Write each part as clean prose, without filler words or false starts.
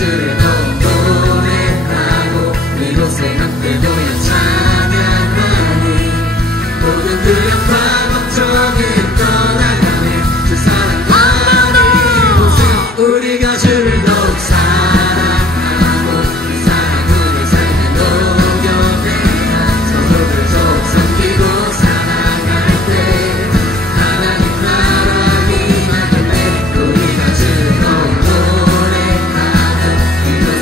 주를 노래하고 이곳에 함께 모여 찬양하니 모든 두려움과 걱정이 떠나가네 주 사랑하는 이곳에 우리가 주를 더욱 사랑하고 그 사랑 우리 삶에 녹여내야 서로를 더욱 섬기고 사랑할 때 하나님 나라 임하겠네 우리가 주를 더욱 노래하고 이곳에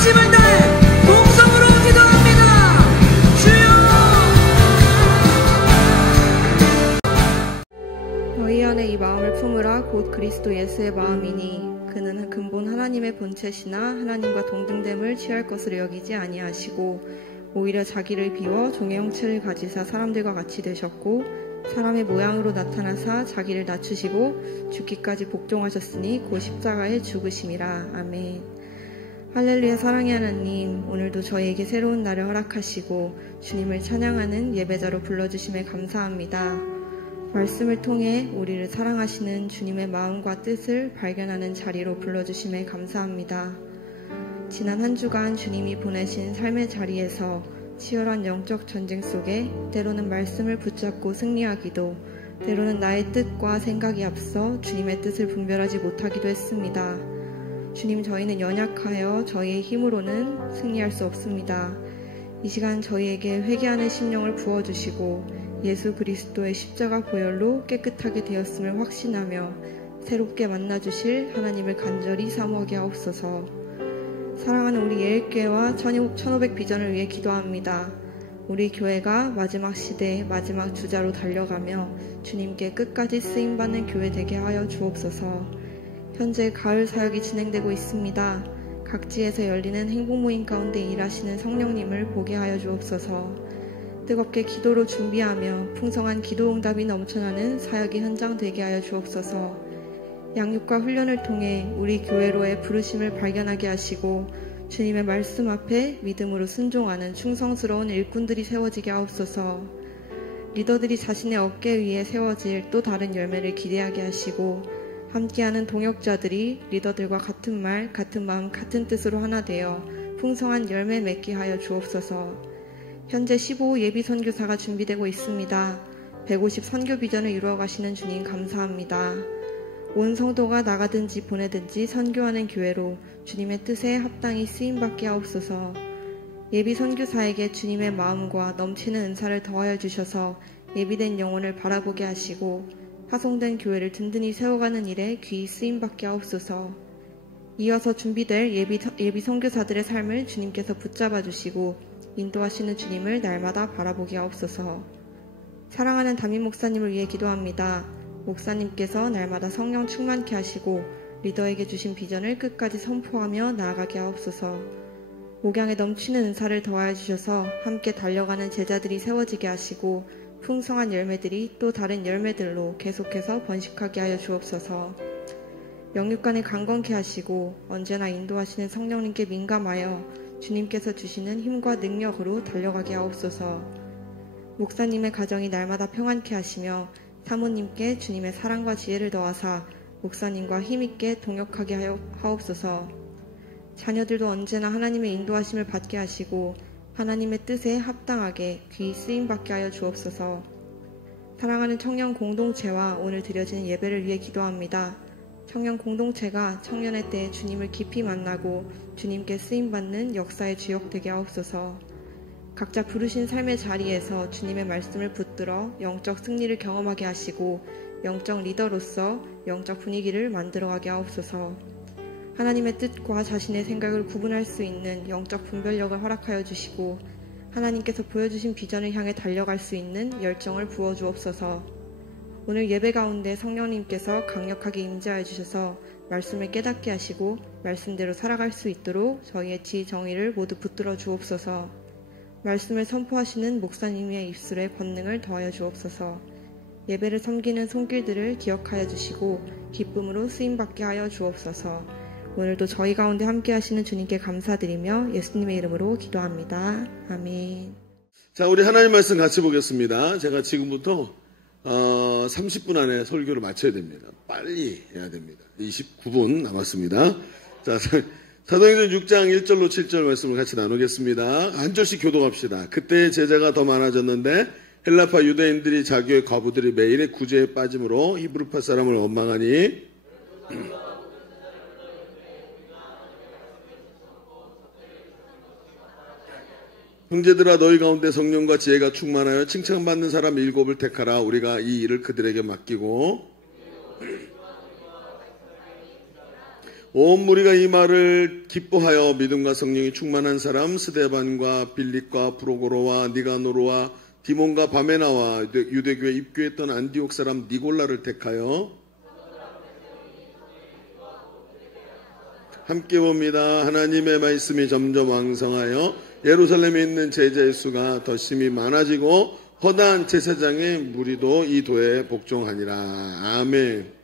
전심을 다해 동성으로 기도합니다. 주여. 너희 안에 이 마음을 품으라. 곧 그리스도 예수의 마음이니 그는 근본 하나님의 본체시나 하나님과 동등됨을 취할 것으로 여기지 아니하시고 오히려 자기를 비워 종의 형체를 가지사 사람들과 같이 되셨고 사람의 모양으로 나타나사 자기를 낮추시고 죽기까지 복종하셨으니 곧 십자가에 죽으심이라. 아멘. 할렐루야. 사랑의 하나님, 오늘도 저희에게 새로운 날을 허락하시고 주님을 찬양하는 예배자로 불러주심에 감사합니다. 말씀을 통해 우리를 사랑하시는 주님의 마음과 뜻을 발견하는 자리로 불러주심에 감사합니다. 지난 한 주간 주님이 보내신 삶의 자리에서 치열한 영적 전쟁 속에 때로는 말씀을 붙잡고 승리하기도, 때로는 나의 뜻과 생각이 앞서 주님의 뜻을 분별하지 못하기도 했습니다. 주님, 저희는 연약하여 저희의 힘으로는 승리할 수 없습니다. 이 시간 저희에게 회개하는 심령을 부어주시고 예수 그리스도의 십자가 보혈로 깨끗하게 되었음을 확신하며 새롭게 만나주실 하나님을 간절히 사모하게 하옵소서. 사랑하는 우리 예일교회와 1500 비전을 위해 기도합니다. 우리 교회가 마지막 시대의 마지막 주자로 달려가며 주님께 끝까지 쓰임받는 교회 되게 하여 주옵소서. 현재 가을 사역이 진행되고 있습니다. 각지에서 열리는 행복모임 가운데 일하시는 성령님을 보게 하여 주옵소서. 뜨겁게 기도로 준비하며 풍성한 기도응답이 넘쳐나는 사역의 현장 되게 하여 주옵소서. 양육과 훈련을 통해 우리 교회로의 부르심을 발견하게 하시고 주님의 말씀 앞에 믿음으로 순종하는 충성스러운 일꾼들이 세워지게 하옵소서. 리더들이 자신의 어깨 위에 세워질 또 다른 열매를 기대하게 하시고 함께하는 동역자들이 리더들과 같은 말, 같은 마음, 같은 뜻으로 하나 되어 풍성한 열매 맺게 하여 주옵소서. 현재 15호 예비 선교사가 준비되고 있습니다. 150 선교 비전을 이루어 가시는 주님 감사합니다. 온 성도가 나가든지 보내든지 선교하는 교회로 주님의 뜻에 합당히 쓰임받게 하옵소서. 예비 선교사에게 주님의 마음과 넘치는 은사를 더하여 주셔서 예비된 영혼을 바라보게 하시고 파송된 교회를 든든히 세워가는 일에 귀히 쓰임받게 하옵소서. 이어서 준비될 예비 선교사들의 삶을 주님께서 붙잡아 주시고 인도하시는 주님을 날마다 바라보게 하옵소서. 사랑하는 담임 목사님을 위해 기도합니다. 목사님께서 날마다 성령 충만케 하시고 리더에게 주신 비전을 끝까지 선포하며 나아가게 하옵소서. 목양에 넘치는 은사를 더하여 주셔서 함께 달려가는 제자들이 세워지게 하시고 풍성한 열매들이 또 다른 열매들로 계속해서 번식하게 하여 주옵소서. 영육간에 강건케 하시고 언제나 인도하시는 성령님께 민감하여 주님께서 주시는 힘과 능력으로 달려가게 하옵소서. 목사님의 가정이 날마다 평안케 하시며 사모님께 주님의 사랑과 지혜를 더하사 목사님과 힘있게 동역하게 하옵소서. 자녀들도 언제나 하나님의 인도하심을 받게 하시고 하나님의 뜻에 합당하게 귀히 쓰임받게 하여 주옵소서. 사랑하는 청년 공동체와 오늘 드려지는 예배를 위해 기도합니다. 청년 공동체가 청년의 때에 주님을 깊이 만나고 주님께 쓰임받는 역사의 주역 되게 하옵소서. 각자 부르신 삶의 자리에서 주님의 말씀을 붙들어 영적 승리를 경험하게 하시고 영적 리더로서 영적 분위기를 만들어가게 하옵소서. 하나님의 뜻과 자신의 생각을 구분할 수 있는 영적 분별력을 허락하여 주시고 하나님께서 보여주신 비전을 향해 달려갈 수 있는 열정을 부어주옵소서. 오늘 예배 가운데 성령님께서 강력하게 임재하여 주셔서 말씀을 깨닫게 하시고 말씀대로 살아갈 수 있도록 저희의 지 정의를 모두 붙들어 주옵소서. 말씀을 선포하시는 목사님의 입술에 권능을 더하여 주옵소서. 예배를 섬기는 손길들을 기억하여 주시고 기쁨으로 쓰임받게 하여 주옵소서. 오늘도 저희 가운데 함께 하시는 주님께 감사드리며 예수님의 이름으로 기도합니다. 아멘. 자, 우리 하나님 말씀 같이 보겠습니다. 제가 지금부터 30분 안에 설교를 마쳐야 됩니다. 빨리 해야 됩니다. 29분 남았습니다. 자, 사도행전 6장 1절로 7절 말씀을 같이 나누겠습니다. 한 절씩 교독합시다. 그때 제자가 더 많아졌는데 헬라파 유대인들이 자기의 과부들이 매일의 구제에 빠짐으로 히브리파 사람을 원망하니 형제들아 너희 가운데 성령과 지혜가 충만하여 칭찬받는 사람 7을 택하라. 우리가 이 일을 그들에게 맡기고 온 무리가 이 말을 기뻐하여 믿음과 성령이 충만한 사람 스데반과 빌립과 브로고로와 니가노로와 디몬과 바메나와 유대교에 입교했던 안디옥 사람 니골라를 택하여 함께 봅니다. 하나님의 말씀이 점점 왕성하여 예루살렘에 있는 제자의 수가 더 심히 많아지고 허다한 제사장의 무리도 이 도에 복종하니라. 아멘.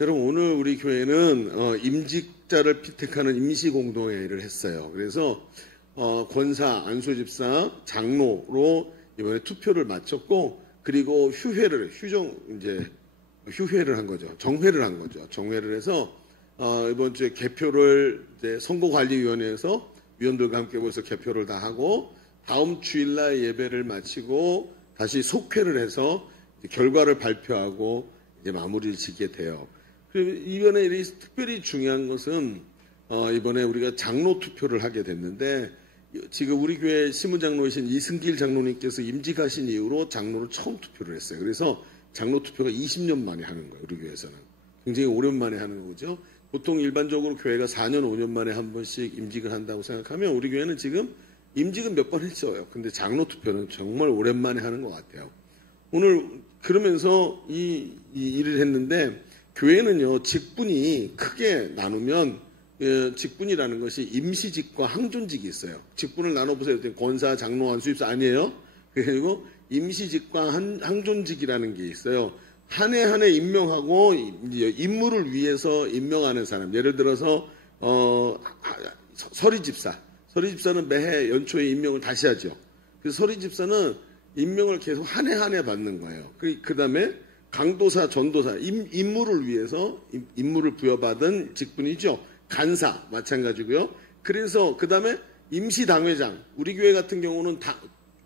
여러분, 오늘 우리 교회는 임직자를 피택하는 임시공동회의를 했어요. 그래서 권사, 안수집사, 장로로 이번에 투표를 마쳤고, 그리고 휴회를 한 거죠. 정회를 한 거죠. 정회를 해서 이번 주에 개표를 이제 선거관리위원회에서 위원들과 함께 모여서 개표를 다 하고, 다음 주일날 예배를 마치고 다시 속회를 해서 결과를 발표하고 이제 마무리를 짓게 돼요. 이번에 특별히 중요한 것은 이번에 우리가 장로 투표를 하게 됐는데, 지금 우리 교회 시무장로이신 이승길 장로님께서 임직하신 이후로 장로를 처음 투표를 했어요. 그래서 장로 투표가 20년 만에 하는 거예요. 우리 교회에서는 굉장히 오랜만에 하는 거죠. 보통 일반적으로 교회가 4년, 5년 만에 한 번씩 임직을 한다고 생각하면 우리 교회는 지금 임직은 몇 번 했어요. 근데 장로 투표는 정말 오랜만에 하는 것 같아요. 오늘 그러면서 이 일을 했는데, 교회는요, 직분이 크게 나누면 직분이라는 것이 임시직과 항존직이 있어요. 직분을 나눠보세요. 권사, 장로, 안수집사 아니에요. 그리고 임시직과 항존직이라는 게 있어요. 한 해 한 해 임명하고 임무를 위해서 임명하는 사람. 예를 들어서 서리집사는 매해 연초에 임명을 다시 하죠. 그래서 서리집사는 임명을 계속 한 해 한 해 받는 거예요. 그 다음에 강도사, 전도사, 임무를 위해서 임무를 부여받은 직분이죠. 간사 마찬가지고요. 그래서 그 다음에 임시당회장. 우리 교회 같은 경우는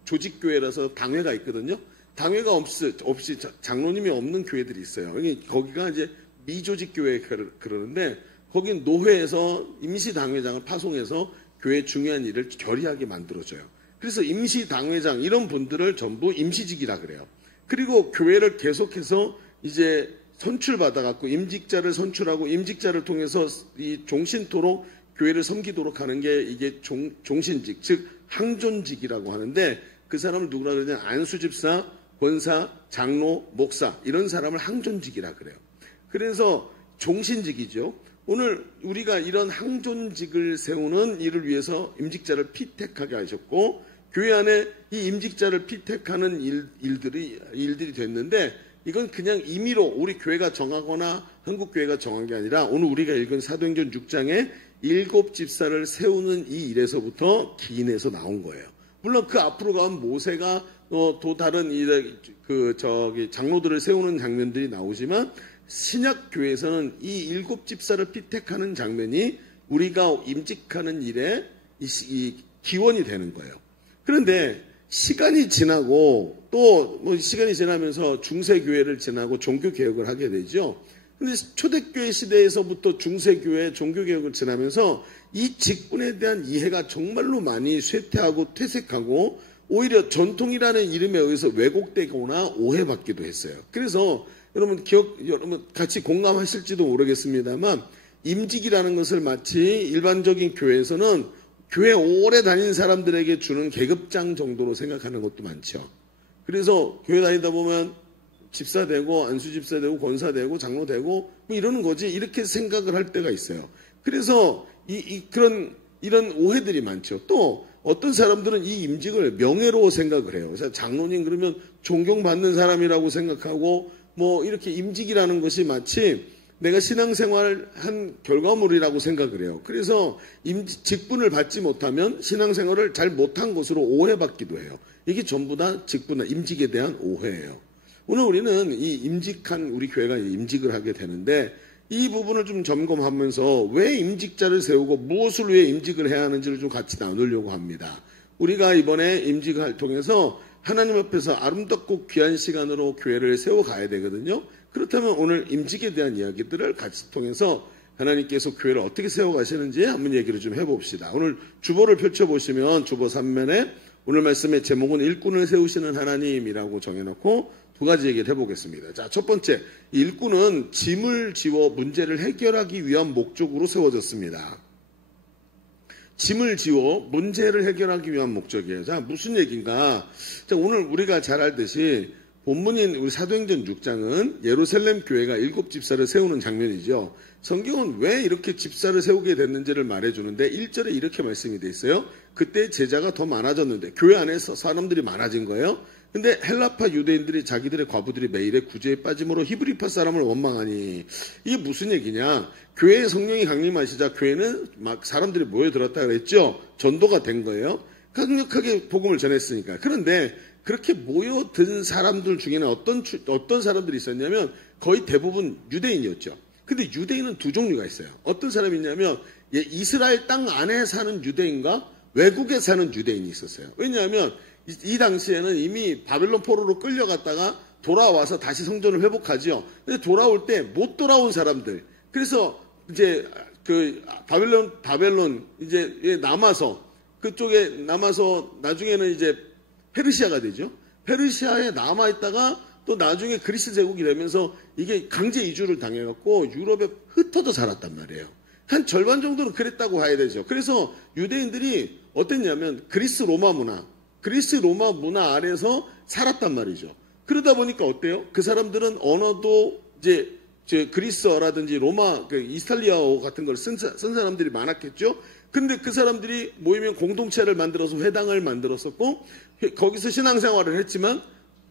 조직교회라서 당회가 있거든요. 당회가 없이 장로님이 없는 교회들이 있어요. 거기가 이제 미조직교회 그러는데, 거긴 노회에서 임시당회장을 파송해서 교회 중요한 일을 결의하게 만들어줘요. 그래서 임시당회장 이런 분들을 전부 임시직이라 그래요. 그리고 교회를 계속해서 이제 선출받아갖고 임직자를 선출하고 임직자를 통해서 이 종신토록 교회를 섬기도록 하는 게 이게 종신직, 즉 항존직이라고 하는데, 그 사람을 누구라 그러냐? 안수집사, 권사, 장로, 목사 이런 사람을 항존직이라 그래요. 그래서 종신직이죠. 오늘 우리가 이런 항존직을 세우는 일을 위해서 임직자를 피택하게 하셨고, 교회 안에 이 임직자를 피택하는 일들이 됐는데, 이건 그냥 임의로 우리 교회가 정하거나 한국교회가 정한 게 아니라 오늘 우리가 읽은 사도행전 6장에 7집사를 세우는 이 일에서부터 기인해서 나온 거예요. 물론 그 앞으로 가면 모세가 또 다른 장로들을 세우는 장면들이 나오지만, 신약교회에서는 이 7집사를 피택하는 장면이 우리가 임직하는 일에 이 기원이 되는 거예요. 그런데 시간이 지나고 또 시간이 지나면서 중세교회를 지나고 종교개혁을 하게 되죠. 근데 초대교회 시대에서부터 중세교회, 종교개혁을 지나면서 이 직분에 대한 이해가 정말로 많이 쇠퇴하고 퇴색하고, 오히려 전통이라는 이름에 의해서 왜곡되거나 오해받기도 했어요. 그래서 여러분 같이 공감하실지도 모르겠습니다만, 임직이라는 것을 마치 일반적인 교회에서는 교회 오래 다닌 사람들에게 주는 계급장 정도로 생각하는 것도 많죠. 그래서 교회 다니다 보면 집사 되고 안수집사 되고 권사 되고 장로 되고 뭐 이러는 거지, 이렇게 생각을 할 때가 있어요. 그래서 이런 오해들이 많죠. 또 어떤 사람들은 이 임직을 명예로 생각을 해요. 그래서 장로님 그러면 존경받는 사람이라고 생각하고, 뭐 이렇게 임직이라는 것이 마치 내가 신앙생활 한 결과물이라고 생각을 해요. 그래서 직분을 받지 못하면 신앙생활을 잘 못한 것으로 오해받기도 해요. 이게 전부 다 직분이나 임직에 대한 오해예요. 오늘 우리는 이 임직한 우리 교회가 임직을 하게 되는데, 이 부분을 좀 점검하면서 왜 임직자를 세우고 무엇을 위해 임직을 해야 하는지를 좀 같이 나누려고 합니다. 우리가 이번에 임직을 통해서 하나님 앞에서 아름답고 귀한 시간으로 교회를 세워가야 되거든요. 그렇다면 오늘 임직에 대한 이야기들을 같이 통해서 하나님께서 교회를 어떻게 세워가시는지 한번 얘기를 좀 해봅시다. 오늘 주보를 펼쳐보시면 주보 3면에 오늘 말씀의 제목은 일꾼을 세우시는 하나님이라고 정해놓고, 두 가지 얘기를 해보겠습니다. 자, 첫 번째, 일꾼은 짐을 지워 문제를 해결하기 위한 목적으로 세워졌습니다. 짐을 지워 문제를 해결하기 위한 목적이에요. 자, 무슨 얘기인가? 자, 오늘 우리가 잘 알듯이 본문인 우리 사도행전 6장은 예루살렘 교회가 7집사를 세우는 장면이죠. 성경은 왜 이렇게 집사를 세우게 됐는지를 말해주는데 1절에 이렇게 말씀이 돼 있어요. 그때 제자가 더 많아졌는데 교회 안에서 사람들이 많아진 거예요. 근데 헬라파 유대인들이 자기들의 과부들이 매일의 구제에 빠짐으로 히브리파 사람을 원망하니 이게 무슨 얘기냐? 교회에 성령이 강림하시자 교회는 막 사람들이 모여들었다 그랬죠. 전도가 된 거예요. 강력하게 복음을 전했으니까. 그런데 그렇게 모여든 사람들 중에는 어떤 사람들이 있었냐면 거의 대부분 유대인이었죠. 근데 유대인은 두 종류가 있어요. 어떤 사람이 있냐면 이스라엘 땅 안에 사는 유대인과 외국에 사는 유대인이 있었어요. 왜냐하면 이 당시에는 이미 바벨론 포로로 끌려갔다가 돌아와서 다시 성전을 회복하지요. 근데 돌아올 때 못 돌아온 사람들. 그래서 이제 그 바벨론 이제 남아서 그쪽에 남아서 나중에는 이제 페르시아가 되죠. 페르시아에 남아있다가 또 나중에 그리스 제국이 되면서 이게 강제 이주를 당해갖고 유럽에 흩어져 살았단 말이에요. 한 절반 정도는 그랬다고 봐야 되죠. 그래서 유대인들이 어땠냐면 그리스 로마 문화 아래에서 살았단 말이죠. 그러다 보니까 어때요? 그 사람들은 언어도 이제 그리스어라든지 로마, 이탈리아어 같은 걸 쓴 사람들이 많았겠죠. 근데 그 사람들이 모이면 공동체를 만들어서 회당을 만들었었고 거기서 신앙생활을 했지만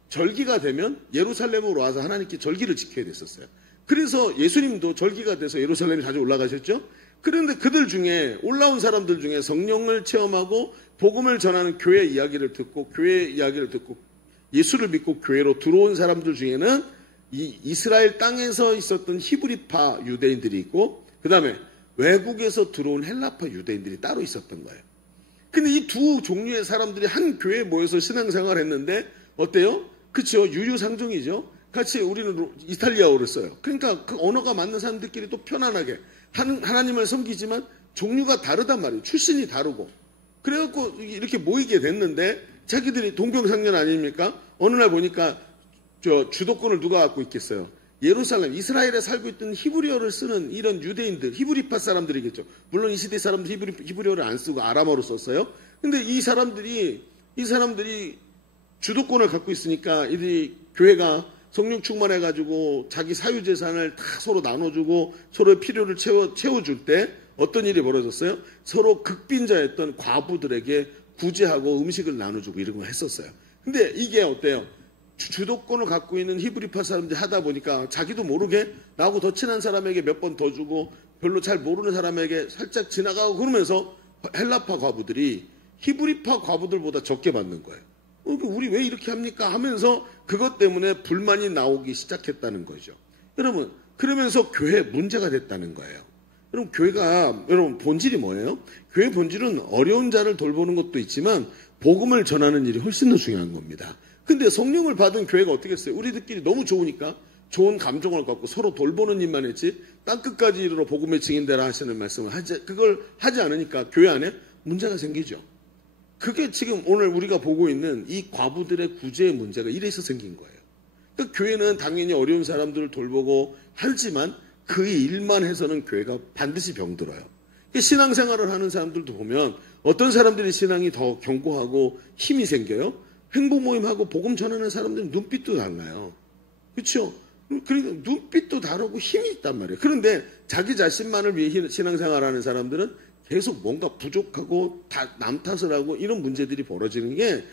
절기가 되면 예루살렘으로 와서 하나님께 절기를 지켜야 됐었어요. 그래서 예수님도 절기가 돼서 예루살렘에 자주 올라가셨죠. 그런데 그들 중에 올라온 사람들 중에 성령을 체험하고 복음을 전하는 교회 이야기를 듣고 예수를 믿고 교회로 들어온 사람들 중에는 이 이스라엘 땅에서 있었던 히브리파 유대인들이 있고 그 다음에 외국에서 들어온 헬라파 유대인들이 따로 있었던 거예요. 근데 이 두 종류의 사람들이 한 교회에 모여서 신앙생활을 했는데 어때요? 그렇죠. 유유상종이죠. 같이 우리는 이탈리아어를 써요. 그러니까 그 언어가 맞는 사람들끼리 또 편안하게 하나님을 섬기지만 종류가 다르단 말이에요. 출신이 다르고. 그래갖고 이렇게 모이게 됐는데 자기들이 동병상련 아닙니까? 어느 날 보니까 주도권을 누가 갖고 있겠어요? 예루살렘, 이스라엘에 살고 있던 히브리어를 쓰는 이런 유대인들, 히브리파 사람들이겠죠. 물론 이 시대 사람들 히브리어를 안 쓰고 아람어로 썼어요. 근데 이 사람들이 주도권을 갖고 있으니까 이 교회가 성령 충만해가지고 자기 사유재산을 다 서로 나눠주고 서로의 필요를 채워줄 때 어떤 일이 벌어졌어요? 서로 극빈자였던 과부들에게 구제하고 음식을 나눠주고 이런 걸 했었어요. 근데 이게 어때요? 주도권을 갖고 있는 히브리파 사람들이 하다 보니까 자기도 모르게 나하고 더 친한 사람에게 몇 번 더 주고 별로 잘 모르는 사람에게 살짝 지나가고 그러면서 헬라파 과부들이 히브리파 과부들보다 적게 받는 거예요. 우리 왜 이렇게 합니까? 하면서 그것 때문에 불만이 나오기 시작했다는 거죠. 여러분, 그러면서 교회에 문제가 됐다는 거예요. 여러분, 본질이 뭐예요? 교회 본질은 어려운 자를 돌보는 것도 있지만 복음을 전하는 일이 훨씬 더 중요한 겁니다. 근데 성령을 받은 교회가 어떻게 했어요? 우리들끼리 너무 좋으니까 좋은 감정을 갖고 서로 돌보는 일만 했지 땅끝까지 이르러 복음의 증인되라 하시는 말씀을 그걸 하지 않으니까 교회 안에 문제가 생기죠. 그게 지금 오늘 우리가 보고 있는 이 과부들의 구제의 문제가 이래서 생긴 거예요. 그러니까 교회는 당연히 어려운 사람들을 돌보고 하지만 그 일만 해서는 교회가 반드시 병들어요. 신앙생활을 하는 사람들도 보면 어떤 사람들이 신앙이 더 견고하고 힘이 생겨요? 행복 모임하고 복음 전하는 사람들은 눈빛도 달라요. 그렇죠? 그러니까 눈빛도 다르고 힘이 있단 말이에요. 그런데 자기 자신만을 위해 신앙생활하는 사람들은 계속 뭔가 부족하고 남 탓을 하고 이런 문제들이 벌어지는 게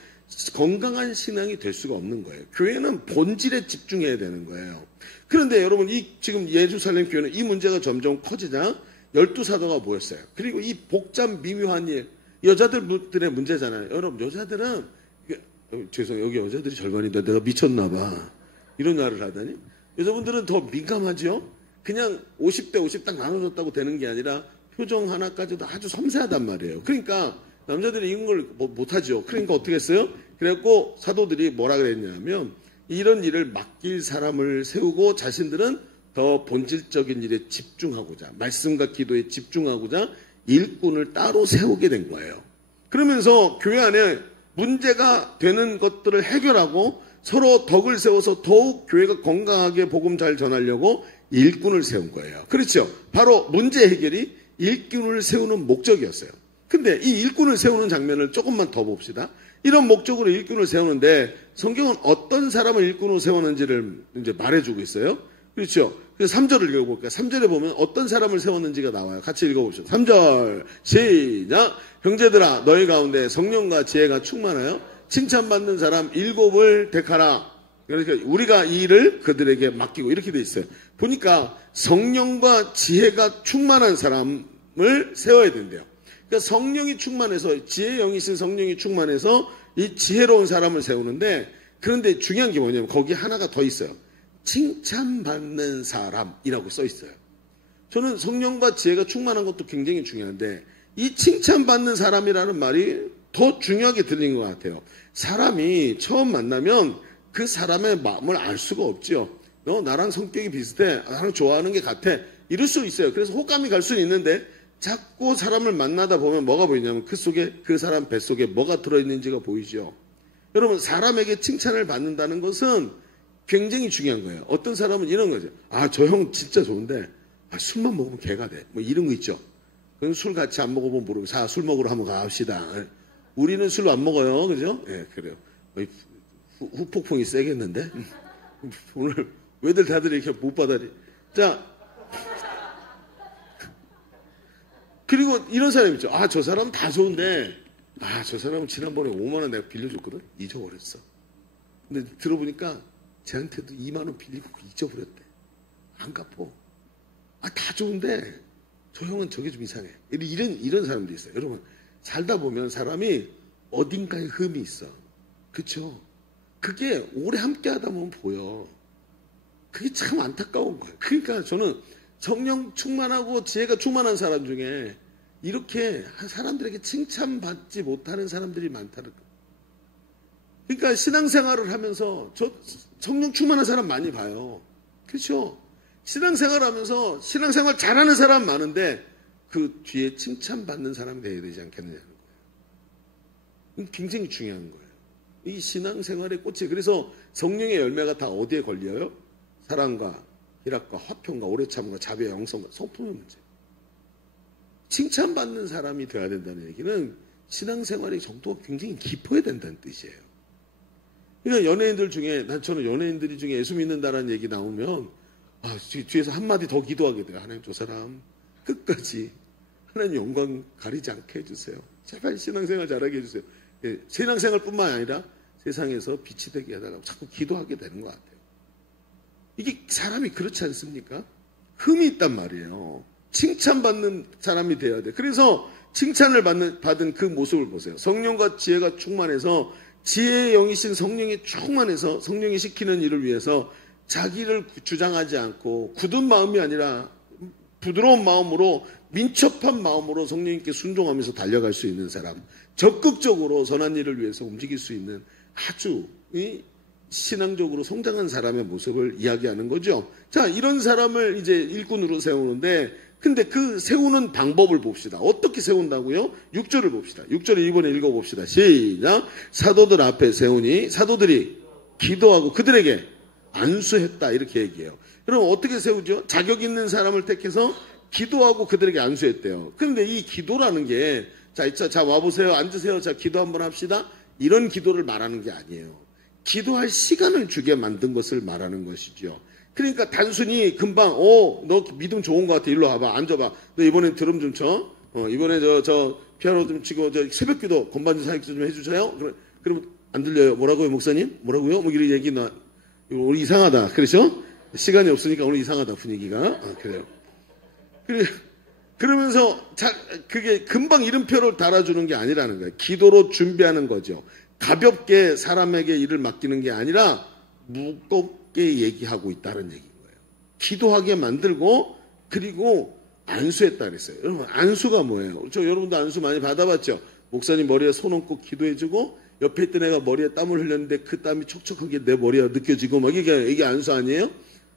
건강한 신앙이 될 수가 없는 거예요. 교회는 본질에 집중해야 되는 거예요. 그런데 여러분 지금 예루살렘 교회는 이 문제가 점점 커지자 12사도가 모였어요. 그리고 이 복잡 미묘한 일 여자들의 문제잖아요. 여러분 여자들은 죄송해요. 여기 여자들이 절반인데 내가 미쳤나 봐. 이런 말을 하다니. 여자분들은 더 민감하죠. 그냥 50대 50 딱 나눠줬다고 되는 게 아니라 표정 하나까지도 아주 섬세하단 말이에요. 그러니까 남자들이 이런 걸 못하죠. 그러니까 어떻게 했어요? 그래갖고 사도들이 뭐라 그랬냐면 이런 일을 맡길 사람을 세우고 자신들은 더 본질적인 일에 집중하고자 말씀과 기도에 집중하고자 일꾼을 따로 세우게 된 거예요. 그러면서 교회 안에 문제가 되는 것들을 해결하고 서로 덕을 세워서 더욱 교회가 건강하게 복음 잘 전하려고 일꾼을 세운 거예요. 그렇죠. 바로 문제 해결이 일꾼을 세우는 목적이었어요. 근데 이 일꾼을 세우는 장면을 조금만 더 봅시다. 이런 목적으로 일꾼을 세우는데 성경은 어떤 사람을 일꾼으로 세웠는지를 이제 말해주고 있어요. 그렇죠. 그래서 3절을 읽어볼까요? 3절에 보면 어떤 사람을 세웠는지가 나와요. 같이 읽어봅시다. 3절 시작. 형제들아 너희 가운데 성령과 지혜가 충만하여 칭찬받는 사람 7을 택하라. 그러니까 우리가 이 일을 그들에게 맡기고 이렇게 돼 있어요. 보니까 성령과 지혜가 충만한 사람을 세워야 된대요. 그러니까 성령이 충만해서 지혜의 영이신 성령이 충만해서 이 지혜로운 사람을 세우는데 그런데 중요한 게 뭐냐면 거기 하나가 더 있어요. 칭찬받는 사람이라고 써 있어요. 저는 성령과 지혜가 충만한 것도 굉장히 중요한데 이 칭찬받는 사람이라는 말이 더 중요하게 들린 것 같아요. 사람이 처음 만나면 그 사람의 마음을 알 수가 없죠. 너 나랑 성격이 비슷해. 나랑 좋아하는 게 같아. 이럴 수 있어요. 그래서 호감이 갈 수는 있는데 자꾸 사람을 만나다 보면 뭐가 보이냐면 그 속에 그 사람 뱃속에 뭐가 들어있는지가 보이죠. 여러분 사람에게 칭찬을 받는다는 것은 굉장히 중요한 거예요. 어떤 사람은 이런 거죠. 아, 저 형 진짜 좋은데 술만 먹으면 개가 돼. 뭐 이런 거 있죠. 그럼 술 같이 안 먹어보면 모르고 자, 술 먹으러 한번 갑시다. 우리는 술 안 먹어요. 그죠? 예, 그래요. 후폭풍이 세겠는데? 오늘 왜들 다들 이렇게 못 받아리? 자, 그리고 이런 사람 있죠. 아, 저 사람 다 좋은데, 아, 저 사람은 지난번에 5만 원 내가 빌려줬거든? 잊어버렸어. 근데 들어보니까 쟤한테도 2만 원 빌리고 잊어버렸대. 안 갚어. 아, 다 좋은데, 저 형은 저게 좀 이상해. 이런 사람도 있어요. 여러분, 살다 보면 사람이 어딘가에 흠이 있어. 그쵸? 그게 오래 함께 하다 보면 보여. 그게 참 안타까운 거예요. 그러니까 저는 성령 충만하고 지혜가 충만한 사람 중에 이렇게 사람들에게 칭찬받지 못하는 사람들이 많다는 거예요. 그러니까 신앙생활을 하면서 저 성령 충만한 사람 많이 봐요. 그렇죠? 신앙생활 하면서 신앙생활 잘하는 사람 많은데 그 뒤에 칭찬받는 사람이 돼야 되지 않겠느냐는 거예요. 굉장히 중요한 거예요. 이 신앙생활의 꽃이 그래서 성령의 열매가 다 어디에 걸려요? 사랑과 희락과 화평과 오래 참음과 자비와 영성과 성품의 문제. 칭찬받는 사람이 되어야 된다는 얘기는 신앙생활의 정도가 굉장히 깊어야 된다는 뜻이에요. 그러니까 연예인들 중에 저는 연예인들이 중에 예수 믿는다라는 얘기 나오면 뒤에서 한마디 더 기도하게 돼요. 하나님 저 사람 끝까지 하나님 영광 가리지 않게 해주세요. 제발 신앙생활 잘하게 해주세요. 예, 신앙생활뿐만 아니라 세상에서 빛이 되게 해달라고 자꾸 기도하게 되는 것 같아요. 이게 사람이 그렇지 않습니까? 흠이 있단 말이에요. 칭찬받는 사람이 돼야 돼. 그래서 칭찬을 받은 그 모습을 보세요. 성령과 지혜가 충만해서 지혜의 영이신 성령이 충만해서 성령이 시키는 일을 위해서 자기를 주장하지 않고 굳은 마음이 아니라 부드러운 마음으로 민첩한 마음으로 성령님께 순종하면서 달려갈 수 있는 사람, 적극적으로 선한 일을 위해서 움직일 수 있는 아주 신앙적으로 성장한 사람의 모습을 이야기하는 거죠. 자, 이런 사람을 이제 일꾼으로 세우는데 근데 그 세우는 방법을 봅시다. 어떻게 세운다고요? 6절을 봅시다. 6절을 이번에 읽어봅시다. 시작. 사도들 앞에 세우니 사도들이 기도하고 그들에게 안수했다 이렇게 얘기해요. 그럼 어떻게 세우죠? 자격 있는 사람을 택해서 기도하고 그들에게 안수했대요. 그런데 이 기도라는 게 자 와보세요. 앉으세요. 자 기도 한번 합시다. 이런 기도를 말하는 게 아니에요. 기도할 시간을 주게 만든 것을 말하는 것이죠. 그러니까 단순히 금방 너 믿음 좋은 것 같아. 일로 와봐. 앉아봐. 너 이번에 드럼 좀 쳐. 이번에 저 피아노 좀 치고 새벽기도 건반주 사역도 좀 해주세요. 그럼 안 들려요. 뭐라고요 목사님? 뭐라고요? 뭐 이런 얘기 오늘 이상하다. 그렇죠? 시간이 없으니까 오늘 이상하다 분위기가. 그래요. 그러면서 그게 금방 이름표를 달아주는 게 아니라는 거예요. 기도로 준비하는 거죠. 가볍게 사람에게 일을 맡기는 게 아니라 무겁게 얘기하고 있다는 얘기인 거예요. 기도하게 만들고 그리고 안수했다 그랬어요. 여러분 안수가 뭐예요? 여러분도 안수 많이 받아봤죠? 목사님 머리에 손 얹고 기도해주고 옆에 있던 애가 머리에 땀을 흘렸는데 그 땀이 촉촉하게 내 머리에 느껴지고 막 이게 안수 아니에요?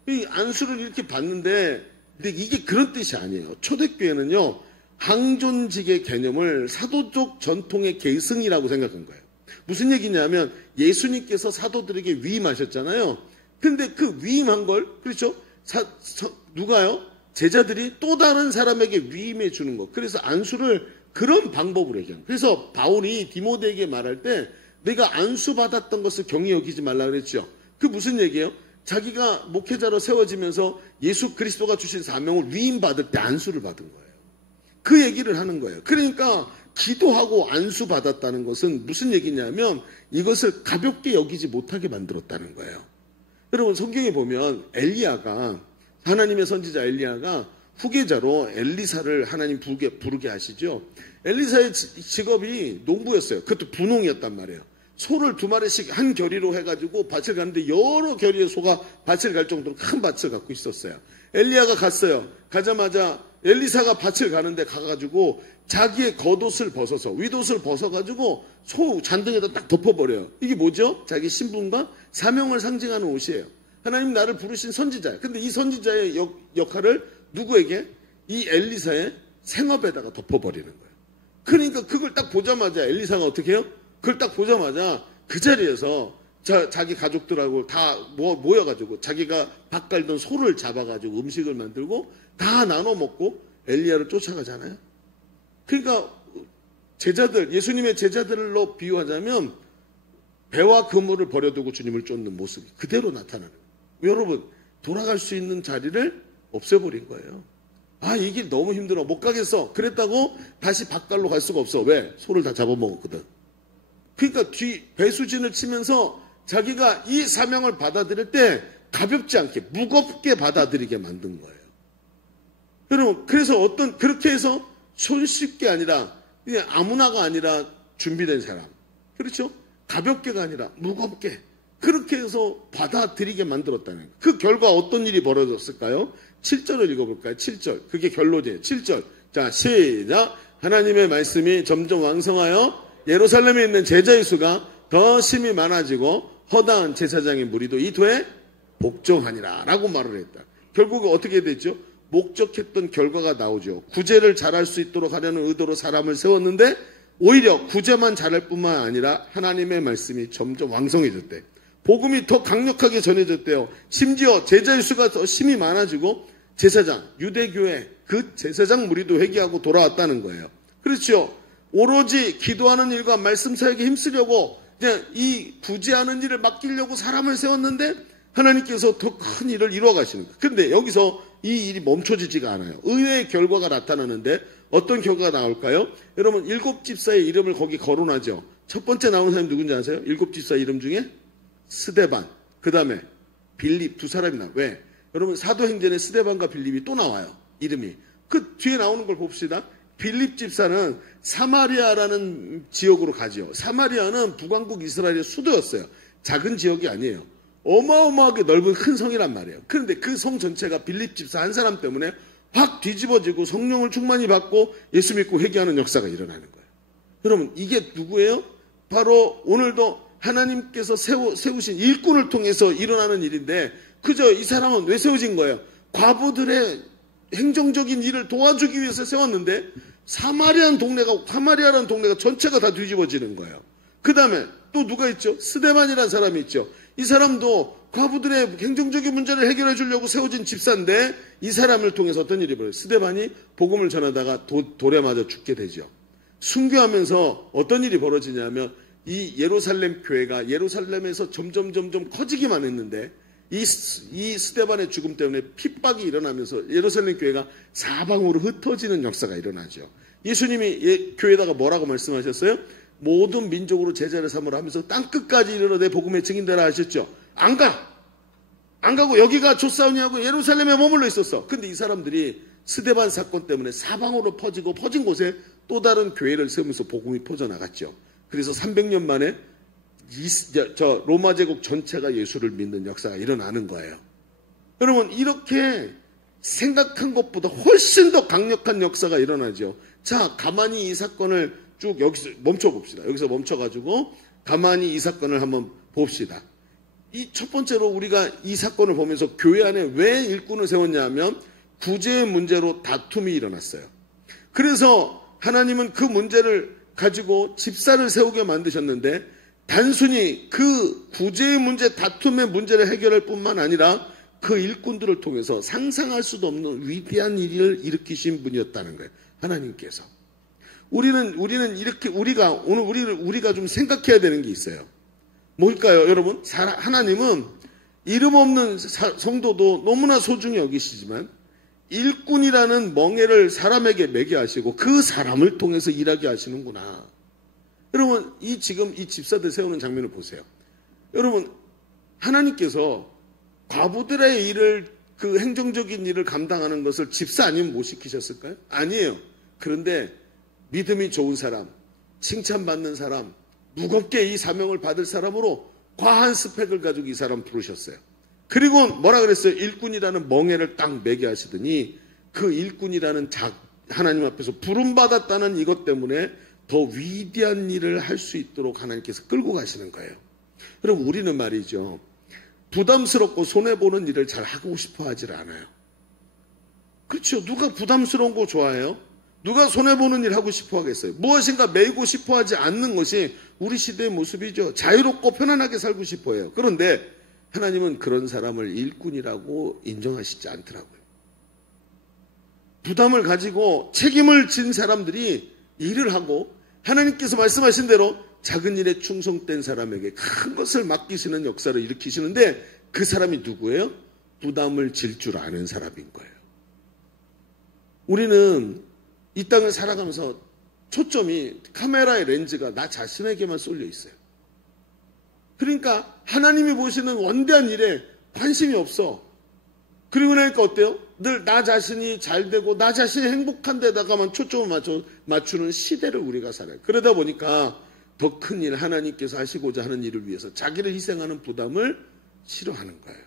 이 안수를 이렇게 받는데 근데 이게 그런 뜻이 아니에요. 초대교회는요. 항존직의 개념을 사도적 전통의 계승이라고 생각한 거예요. 무슨 얘기냐면 예수님께서 사도들에게 위임하셨잖아요. 근데 그 위임한 걸, 그렇죠? 누가요? 제자들이 또 다른 사람에게 위임해 주는 것. 그래서 안수를 그런 방법으로 얘기합니다. 그래서 바울이 디모데에게 말할 때 내가 안수 받았던 것을 경히 여기지 말라 그랬죠. 그 무슨 얘기예요? 자기가 목회자로 세워지면서 예수 그리스도가 주신 사명을 위임받을 때 안수를 받은 거예요. 그 얘기를 하는 거예요. 그러니까 기도하고 안수 받았다는 것은 무슨 얘기냐면 이것을 가볍게 여기지 못하게 만들었다는 거예요. 여러분 성경에 보면 엘리야가, 하나님의 선지자 엘리야가 후계자로 엘리사를 하나님 부르게 하시죠. 엘리사의 직업이 농부였어요. 그것도 분홍이었단 말이에요. 소를 2마리씩 한 겨리로 해가지고 밭을 가는데 여러 겨리의 소가 밭을 갈 정도로 큰 밭을 갖고 있었어요. 엘리야가 갔어요. 가자마자 엘리사가 밭을 가는데 가가지고 자기의 겉옷을 벗어서, 윗옷을 벗어가지고 소 잔등에다 딱 덮어버려요. 이게 뭐죠? 자기 신분과 사명을 상징하는 옷이에요. 하나님 나를 부르신 선지자예요. 근데 이 선지자의 역할을 누구에게? 이 엘리사의 생업에다가 덮어버리는 거예요. 그러니까 그걸 딱 보자마자 엘리사가 어떻게 해요? 그걸 딱 보자마자 그 자리에서 자기 가족들하고 다 모여가지고 자기가 밭 갈던 소를 잡아가지고 음식을 만들고 다 나눠 먹고 엘리야를 쫓아가잖아요. 그러니까 제자들, 예수님의 제자들로 비유하자면 배와 그물을 버려두고 주님을 쫓는 모습이 그대로 나타나는 거예요. 여러분 돌아갈 수 있는 자리를 없애버린 거예요. 아, 이 길 너무 힘들어. 못 가겠어. 그랬다고 다시 밭갈로 갈 수가 없어. 왜? 소를 다 잡아먹었거든. 그러니까 배수진을 치면서 자기가 이 사명을 받아들일 때 가볍지 않게, 무겁게 받아들이게 만든 거예요. 여러분, 그래서 그렇게 해서 손쉽게 아니라, 그냥 아무나가 아니라 준비된 사람. 그렇죠? 가볍게가 아니라 무겁게. 그렇게 해서 받아들이게 만들었다는 거예요. 그 결과 어떤 일이 벌어졌을까요? 7절을 읽어볼까요? 7절. 그게 결론이에요. 7절. 자, 시작. 하나님의 말씀이 점점 왕성하여 예루살렘에 있는 제자의 수가 더 심히 많아지고 허다한 제사장의 무리도 이 도에 복종하니라 라고 말을 했다. 결국 어떻게 됐죠? 목적했던 결과가 나오죠. 구제를 잘할 수 있도록 하려는 의도로 사람을 세웠는데 오히려 구제만 잘할 뿐만 아니라 하나님의 말씀이 점점 왕성해졌대. 복음이 더 강력하게 전해졌대요. 심지어 제자의 수가 더 심히 많아지고 제사장, 유대교회 그 제사장 무리도 회개하고 돌아왔다는 거예요. 그렇죠. 오로지 기도하는 일과 말씀 사역에 힘쓰려고 그냥 이 구제하는 일을 맡기려고 사람을 세웠는데 하나님께서 더 큰 일을 이루어 가시는 거예요. 그런데 여기서 이 일이 멈춰지지가 않아요. 의외의 결과가 나타나는데 어떤 결과가 나올까요? 여러분 7집사의 이름을 거기 거론하죠. 첫 번째 나오는 사람이 누군지 아세요? 7집사 이름 중에 스데반, 그 다음에 빌립 두 사람이 나와요. 왜? 여러분 사도행전에 스데반과 빌립이 또 나와요. 이름이. 그 뒤에 나오는 걸 봅시다. 빌립 집사는 사마리아라는 지역으로 가지요. 사마리아는 북왕국 이스라엘의 수도였어요. 작은 지역이 아니에요. 어마어마하게 넓은 큰 성이란 말이에요. 그런데 그 성 전체가 빌립 집사 한 사람 때문에 확 뒤집어지고 성령을 충만히 받고 예수 믿고 회개하는 역사가 일어나는 거예요. 여러분 이게 누구예요? 바로 오늘도 하나님께서 세우신 일꾼을 통해서 일어나는 일인데 그저 이 사람은 왜 세워진 거예요? 과부들의 행정적인 일을 도와주기 위해서 세웠는데 사마리아라는 동네가 전체가 다 뒤집어지는 거예요. 그 다음에 또 누가 있죠? 스데반이라는 사람이 있죠. 이 사람도 과부들의 행정적인 문제를 해결해 주려고 세워진 집사인데 이 사람을 통해서 어떤 일이 벌어요? 스데반이 복음을 전하다가 돌에 맞아 죽게 되죠. 순교하면서 어떤 일이 벌어지냐면 이 예루살렘 교회가 예루살렘에서 점점 커지기만 했는데 이 스데반의 죽음 때문에 핍박이 일어나면서 예루살렘 교회가 사방으로 흩어지는 역사가 일어나죠. 예수님이 교회에다가 뭐라고 말씀하셨어요? 모든 민족으로 제자를 삼으라 하면서 땅끝까지 이르러 내 복음의 증인되라 하셨죠. 안 가고 여기가 조사오니하고 예루살렘에 머물러 있었어. 근데 이 사람들이 스데반 사건 때문에 사방으로 퍼진 곳에 또 다른 교회를 세우면서 복음이 퍼져나갔죠. 그래서 300년 만에 로마 제국 전체가 예수를 믿는 역사가 일어나는 거예요. 여러분 이렇게 생각한 것보다 훨씬 더 강력한 역사가 일어나죠. 자, 가만히 이 사건을 쭉 여기서 멈춰봅시다. 여기서 멈춰가지고 가만히 이 사건을 한번 봅시다. 이 첫 번째로 우리가 이 사건을 보면서 교회 안에 왜 일꾼을 세웠냐 하면 구제의 문제로 다툼이 일어났어요. 그래서 하나님은 그 문제를 가지고 집사를 세우게 만드셨는데 단순히 그 구제의 문제, 다툼의 문제를 해결할 뿐만 아니라 그 일꾼들을 통해서 상상할 수도 없는 위대한 일을 일으키신 분이었다는 거예요. 하나님께서. 우리는 이렇게 우리가 좀 생각해야 되는 게 있어요. 뭘까요, 여러분? 하나님은 이름 없는 성도도 너무나 소중히 여기시지만 일꾼이라는 멍에를 사람에게 매게 하시고 그 사람을 통해서 일하게 하시는구나. 여러분, 지금 이 집사들 세우는 장면을 보세요. 여러분, 하나님께서 과부들의 일을, 그 행정적인 일을 감당하는 것을 집사 아니면 못 시키셨을까요? 아니에요. 그런데 믿음이 좋은 사람, 칭찬받는 사람, 무겁게 이 사명을 받을 사람으로 과한 스펙을 가지고 이 사람 부르셨어요. 그리고 뭐라 그랬어요? 일꾼이라는 멍에를 딱 매게 하시더니 그 일꾼이라는 하나님 앞에서 부름받았다는 이것 때문에 더 위대한 일을 할 수 있도록 하나님께서 끌고 가시는 거예요. 여러분, 우리는 말이죠, 부담스럽고 손해보는 일을 잘 하고 싶어 하질 않아요. 그렇죠. 누가 부담스러운 거 좋아해요? 누가 손해보는 일 하고 싶어 하겠어요? 무엇인가 매이고 싶어 하지 않는 것이 우리 시대의 모습이죠. 자유롭고 편안하게 살고 싶어 해요. 그런데 하나님은 그런 사람을 일꾼이라고 인정하시지 않더라고요. 부담을 가지고 책임을 진 사람들이 일을 하고 하나님께서 말씀하신 대로 작은 일에 충성된 사람에게 큰 것을 맡기시는 역사를 일으키시는데 그 사람이 누구예요? 부담을 질 줄 아는 사람인 거예요. 우리는 이 땅을 살아가면서 초점이 카메라의 렌즈가 나 자신에게만 쏠려 있어요. 그러니까 하나님이 보시는 원대한 일에 관심이 없어. 그리고 나니까 어때요? 늘 나 자신이 잘 되고 나 자신이 행복한 데다가만 초점을 맞추는 시대를 우리가 살아요. 그러다 보니까 더 큰 일, 하나님께서 하시고자 하는 일을 위해서 자기를 희생하는 부담을 싫어하는 거예요.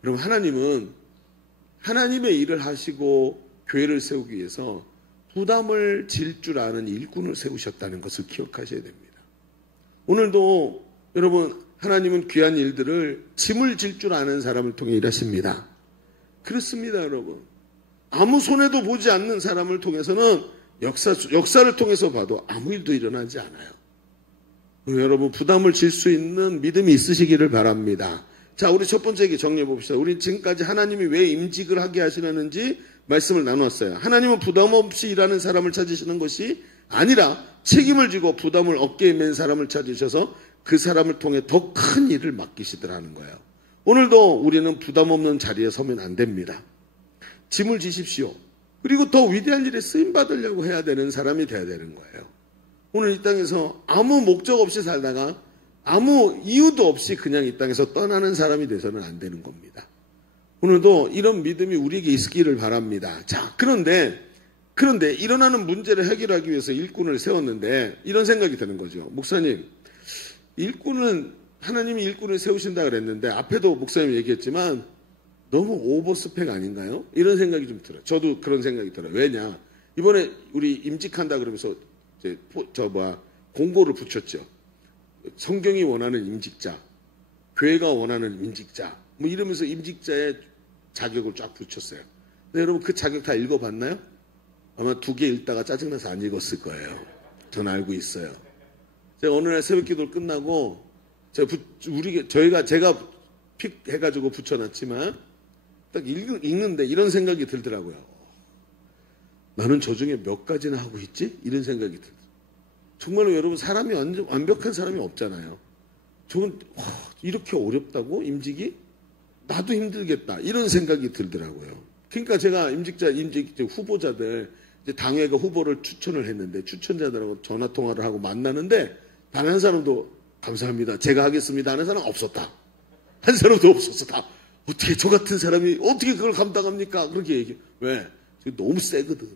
그럼 하나님은 하나님의 일을 하시고 교회를 세우기 위해서 부담을 질 줄 아는 일꾼을 세우셨다는 것을 기억하셔야 됩니다. 오늘도 여러분, 하나님은 귀한 일들을 짐을 질 줄 아는 사람을 통해 일하십니다. 그렇습니다, 여러분. 아무 손해도 보지 않는 사람을 통해서는 역사를 통해서 봐도 아무 일도 일어나지 않아요. 여러분, 부담을 질 수 있는 믿음이 있으시기를 바랍니다. 자, 우리 첫 번째 얘기 정리해 봅시다. 우리 지금까지 하나님이 왜 임직을 하게 하시려는지 말씀을 나누었어요. 하나님은 부담 없이 일하는 사람을 찾으시는 것이 아니라 책임을 지고 부담을 어깨에 맨 사람을 찾으셔서 그 사람을 통해 더 큰 일을 맡기시더라는 거예요. 오늘도 우리는 부담 없는 자리에 서면 안 됩니다. 짐을 지십시오. 그리고 더 위대한 일에 쓰임받으려고 해야 되는 사람이 돼야 되는 거예요. 오늘 이 땅에서 아무 목적 없이 살다가 아무 이유도 없이 그냥 이 땅에서 떠나는 사람이 돼서는 안 되는 겁니다. 오늘도 이런 믿음이 우리에게 있기를 바랍니다. 자, 그런데 일어나는 문제를 해결하기 위해서 일꾼을 세웠는데 이런 생각이 드는 거죠. 목사님, 하나님이 일꾼을 세우신다 그랬는데 앞에도 목사님이 얘기했지만 너무 오버 스펙 아닌가요? 이런 생각이 좀 들어요. 저도 그런 생각이 들어요. 왜냐? 이번에 우리 임직한다 그러면서 공고를 붙였죠. 성경이 원하는 임직자, 교회가 원하는 임직자, 뭐 이러면서 임직자의 자격을 쫙 붙였어요. 근데 여러분, 그 자격 다 읽어봤나요? 아마 2개 읽다가 짜증나서 안 읽었을 거예요. 저는 알고 있어요. 제가 어느 날 새벽 기도를 끝나고 제가 픽 해가지고 붙여놨지만 딱 읽는데 이런 생각이 들더라고요. 나는 저 중에 몇 가지나 하고 있지? 이런 생각이 들더라고요. 정말로 여러분, 사람이 완벽한 사람이 없잖아요. 저건 이렇게 어렵다고? 임직이? 나도 힘들겠다. 이런 생각이 들더라고요. 그러니까 제가 임직 후보자들, 이제 당회가 후보를 추천을 했는데 추천자들하고 전화 통화를 하고 만나는데 단 한 사람도 감사합니다, 제가 하겠습니다 하는 사람 없었다. 한 사람도 없었어. 다 어떻게 저 같은 사람이 어떻게 그걸 감당합니까? 그렇게 얘기해. 왜? 너무 세거든.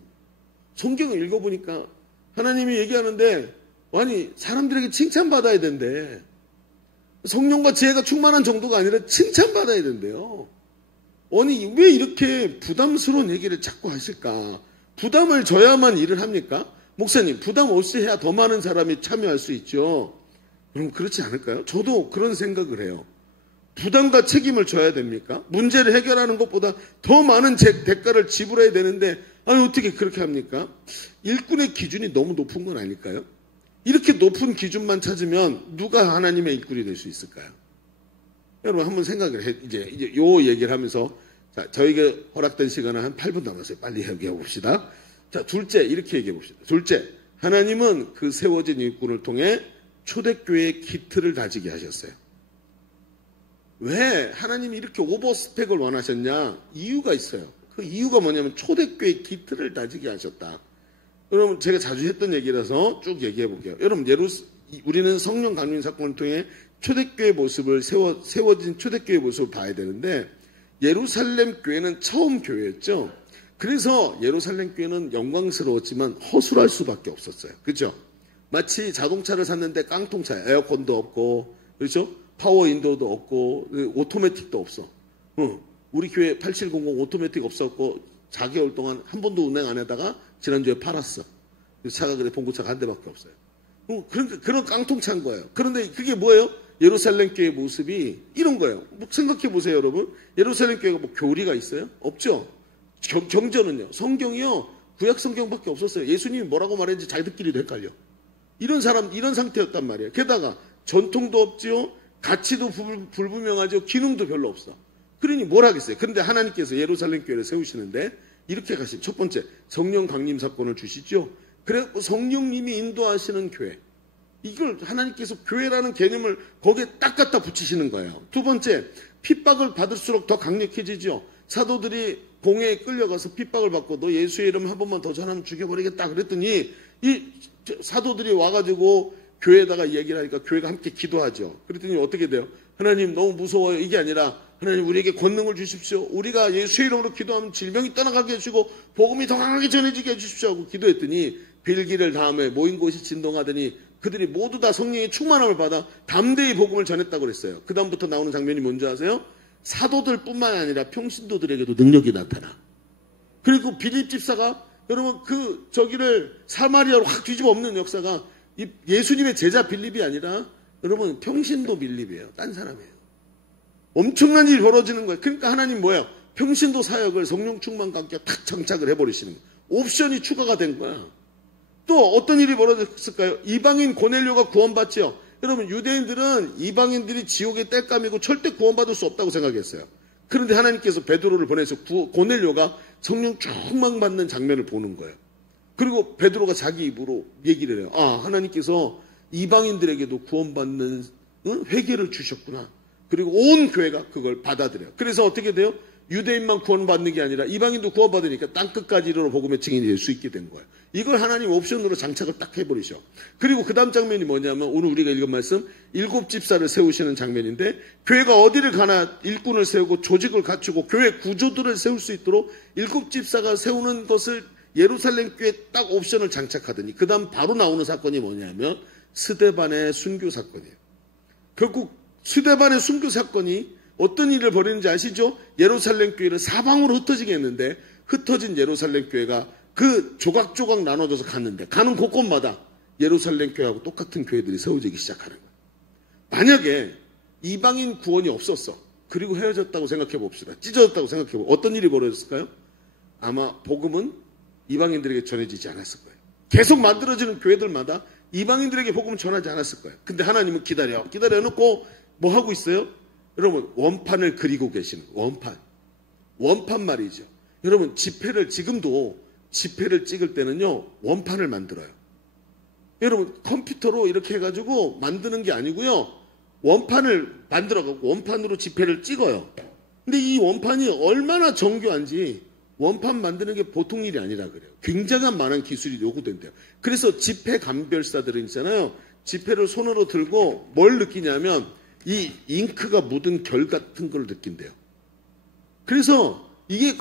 성경을 읽어보니까 하나님이 얘기하는데 아니, 사람들에게 칭찬받아야 된대. 성령과 지혜가 충만한 정도가 아니라 칭찬받아야 된대요. 아니, 왜 이렇게 부담스러운 얘기를 자꾸 하실까? 부담을 져야만 일을 합니까? 목사님, 부담 없이 해야 더 많은 사람이 참여할 수 있죠. 그럼 그렇지 않을까요? 저도 그런 생각을 해요. 부담과 책임을 져야 됩니까? 문제를 해결하는 것보다 더 많은 대가를 지불해야 되는데 아니, 어떻게 그렇게 합니까? 일꾼의 기준이 너무 높은 건 아닐까요? 이렇게 높은 기준만 찾으면 누가 하나님의 일꾼이 될 수 있을까요? 여러분 한번 생각을 해. 이제 요 얘기를 하면서 자, 저에게 허락된 시간은 한 8분 남았어요. 빨리 얘기해 봅시다. 자, 둘째 이렇게 얘기해 봅시다. 둘째, 하나님은 그 세워진 일꾼을 통해 초대교회의 기틀을 다지게 하셨어요. 왜 하나님이 이렇게 오버스펙을 원하셨냐? 이유가 있어요. 그 이유가 뭐냐면 초대교회의 기틀을 다지게 하셨다. 여러분 제가 자주 했던 얘기라서 쭉 얘기해 볼게요. 여러분 우리는 성령 강림 사건을 통해 초대교회 모습을 세워진 초대교회 모습을 봐야 되는데 예루살렘 교회는 처음 교회였죠. 그래서 예루살렘 교회는 영광스러웠지만 허술할 수밖에 없었어요. 그렇죠? 마치 자동차를 샀는데 깡통차, 에어컨도 없고, 그렇죠? 파워 인도도 없고, 오토매틱도 없어. 우리 교회 8700 오토매틱 없었고 4개월 동안 한 번도 운행 안 하다가 지난주에 팔았어. 차가 그래 봉고차가 한 대밖에 없어요. 그런 깡통차인 거예요. 그런데 그게 뭐예요? 예루살렘 교회의 모습이 이런 거예요. 생각해 보세요, 여러분. 예루살렘 교회가 뭐 교리가 있어요? 없죠. 경전은요. 성경이요. 구약 성경밖에 없었어요. 예수님이 뭐라고 말했는지 자기들끼리도 헷갈려. 이런 상태였단 말이에요. 게다가 전통도 없지요. 가치도 불분명하죠. 기능도 별로 없어. 그러니 뭘 하겠어요. 그런데 하나님께서 예루살렘 교회를 세우시는데 이렇게 가신 첫 번째 성령 강림 사건을 주시죠. 그래 성령님이 인도하시는 교회. 이걸 하나님께서 교회라는 개념을 거기에 딱 갖다 붙이시는 거예요. 두 번째, 핍박을 받을수록 더 강력해지죠. 사도들이 공회에 끌려가서 핍박을 받고 너 예수의 이름 한 번만 더 전하면 죽여버리겠다 그랬더니 이 사도들이 와가지고 교회에다가 얘기를 하니까 교회가 함께 기도하죠. 그랬더니 어떻게 돼요? 하나님 너무 무서워요. 이게 아니라 하나님 우리에게 권능을 주십시오. 우리가 예수의 이름으로 기도하면 질병이 떠나가게 해주시고 복음이 더 강하게 전해지게 해주십시오 하고 기도했더니 빌기를 다음에 모인 곳이 진동하더니 그들이 모두 다 성령의 충만함을 받아 담대히 복음을 전했다고 그랬어요. 그 다음부터 나오는 장면이 뭔지 아세요? 사도들뿐만 아니라 평신도들에게도 능력이 나타나. 그리고 빌립 집사가 여러분 저기를 사마리아로 확 뒤집어 엎는 역사가 예수님의 제자 빌립이 아니라 여러분 평신도 빌립이에요. 딴 사람이에요. 엄청난 일이 벌어지는 거예요. 그러니까 하나님 뭐야? 평신도 사역을 성령 충만과 함께 탁 장착을 해버리시는 거예요. 옵션이 추가가 된 거야. 또 어떤 일이 벌어졌을까요? 이방인 고넬료가 구원받지요. 여러분 유대인들은 이방인들이 지옥의 땔감이고 절대 구원받을 수 없다고 생각했어요. 그런데 하나님께서 베드로를 보내서 고넬료가 성령 충만 받는 장면을 보는 거예요. 그리고 베드로가 자기 입으로 얘기를 해요. 아, 하나님께서 이방인들에게도 구원받는 회개를 주셨구나. 그리고 온 교회가 그걸 받아들여요. 그래서 어떻게 돼요? 유대인만 구원받는 게 아니라 이방인도 구원받으니까 땅끝까지 이르러 복음의 증인이 될 수 있게 된 거예요. 이걸 하나님 옵션으로 장착을 딱 해버리셔. 그리고 그 다음 장면이 뭐냐면 오늘 우리가 읽은 말씀 7 집사를 세우시는 장면인데 교회가 어디를 가나 일꾼을 세우고 조직을 갖추고 교회 구조들을 세울 수 있도록 7 집사가 세우는 것을 예루살렘 교회에 딱 옵션을 장착하더니 그 다음 바로 나오는 사건이 뭐냐면 스데반의 순교 사건이에요. 결국 스데반의 순교 사건이 어떤 일을 벌이는지 아시죠? 예루살렘 교회를 사방으로 흩어지게 했는데 흩어진 예루살렘 교회가 그 조각조각 나눠져서 갔는데 가는 곳곳마다 예루살렘 교회하고 똑같은 교회들이 세워지기 시작하는 거예요. 만약에 이방인 구원이 없었어. 그리고 헤어졌다고 생각해 봅시다. 찢어졌다고 생각해 봅시다. 어떤 일이 벌어졌을까요? 아마 복음은 이방인들에게 전해지지 않았을 거예요. 계속 만들어지는 교회들마다 이방인들에게 복음을 전하지 않았을 거예요. 근데 하나님은 기다려놓고 뭐 하고 있어요? 여러분 원판을 그리고 계시는 거예요. 원판 말이죠. 여러분 지금도 지폐를 찍을 때는요 원판을 만들어요. 여러분 컴퓨터로 이렇게 해가지고 만드는 게 아니고요 원판을 만들어갖고 원판으로 지폐를 찍어요. 근데 이 원판이 얼마나 정교한지 원판 만드는 게 보통 일이 아니라 그래요. 굉장한 많은 기술이 요구된대요. 그래서 지폐 감별사들은 있잖아요. 지폐를 손으로 들고 뭘 느끼냐면 이 잉크가 묻은 결 같은 걸 느낀대요. 그래서 이게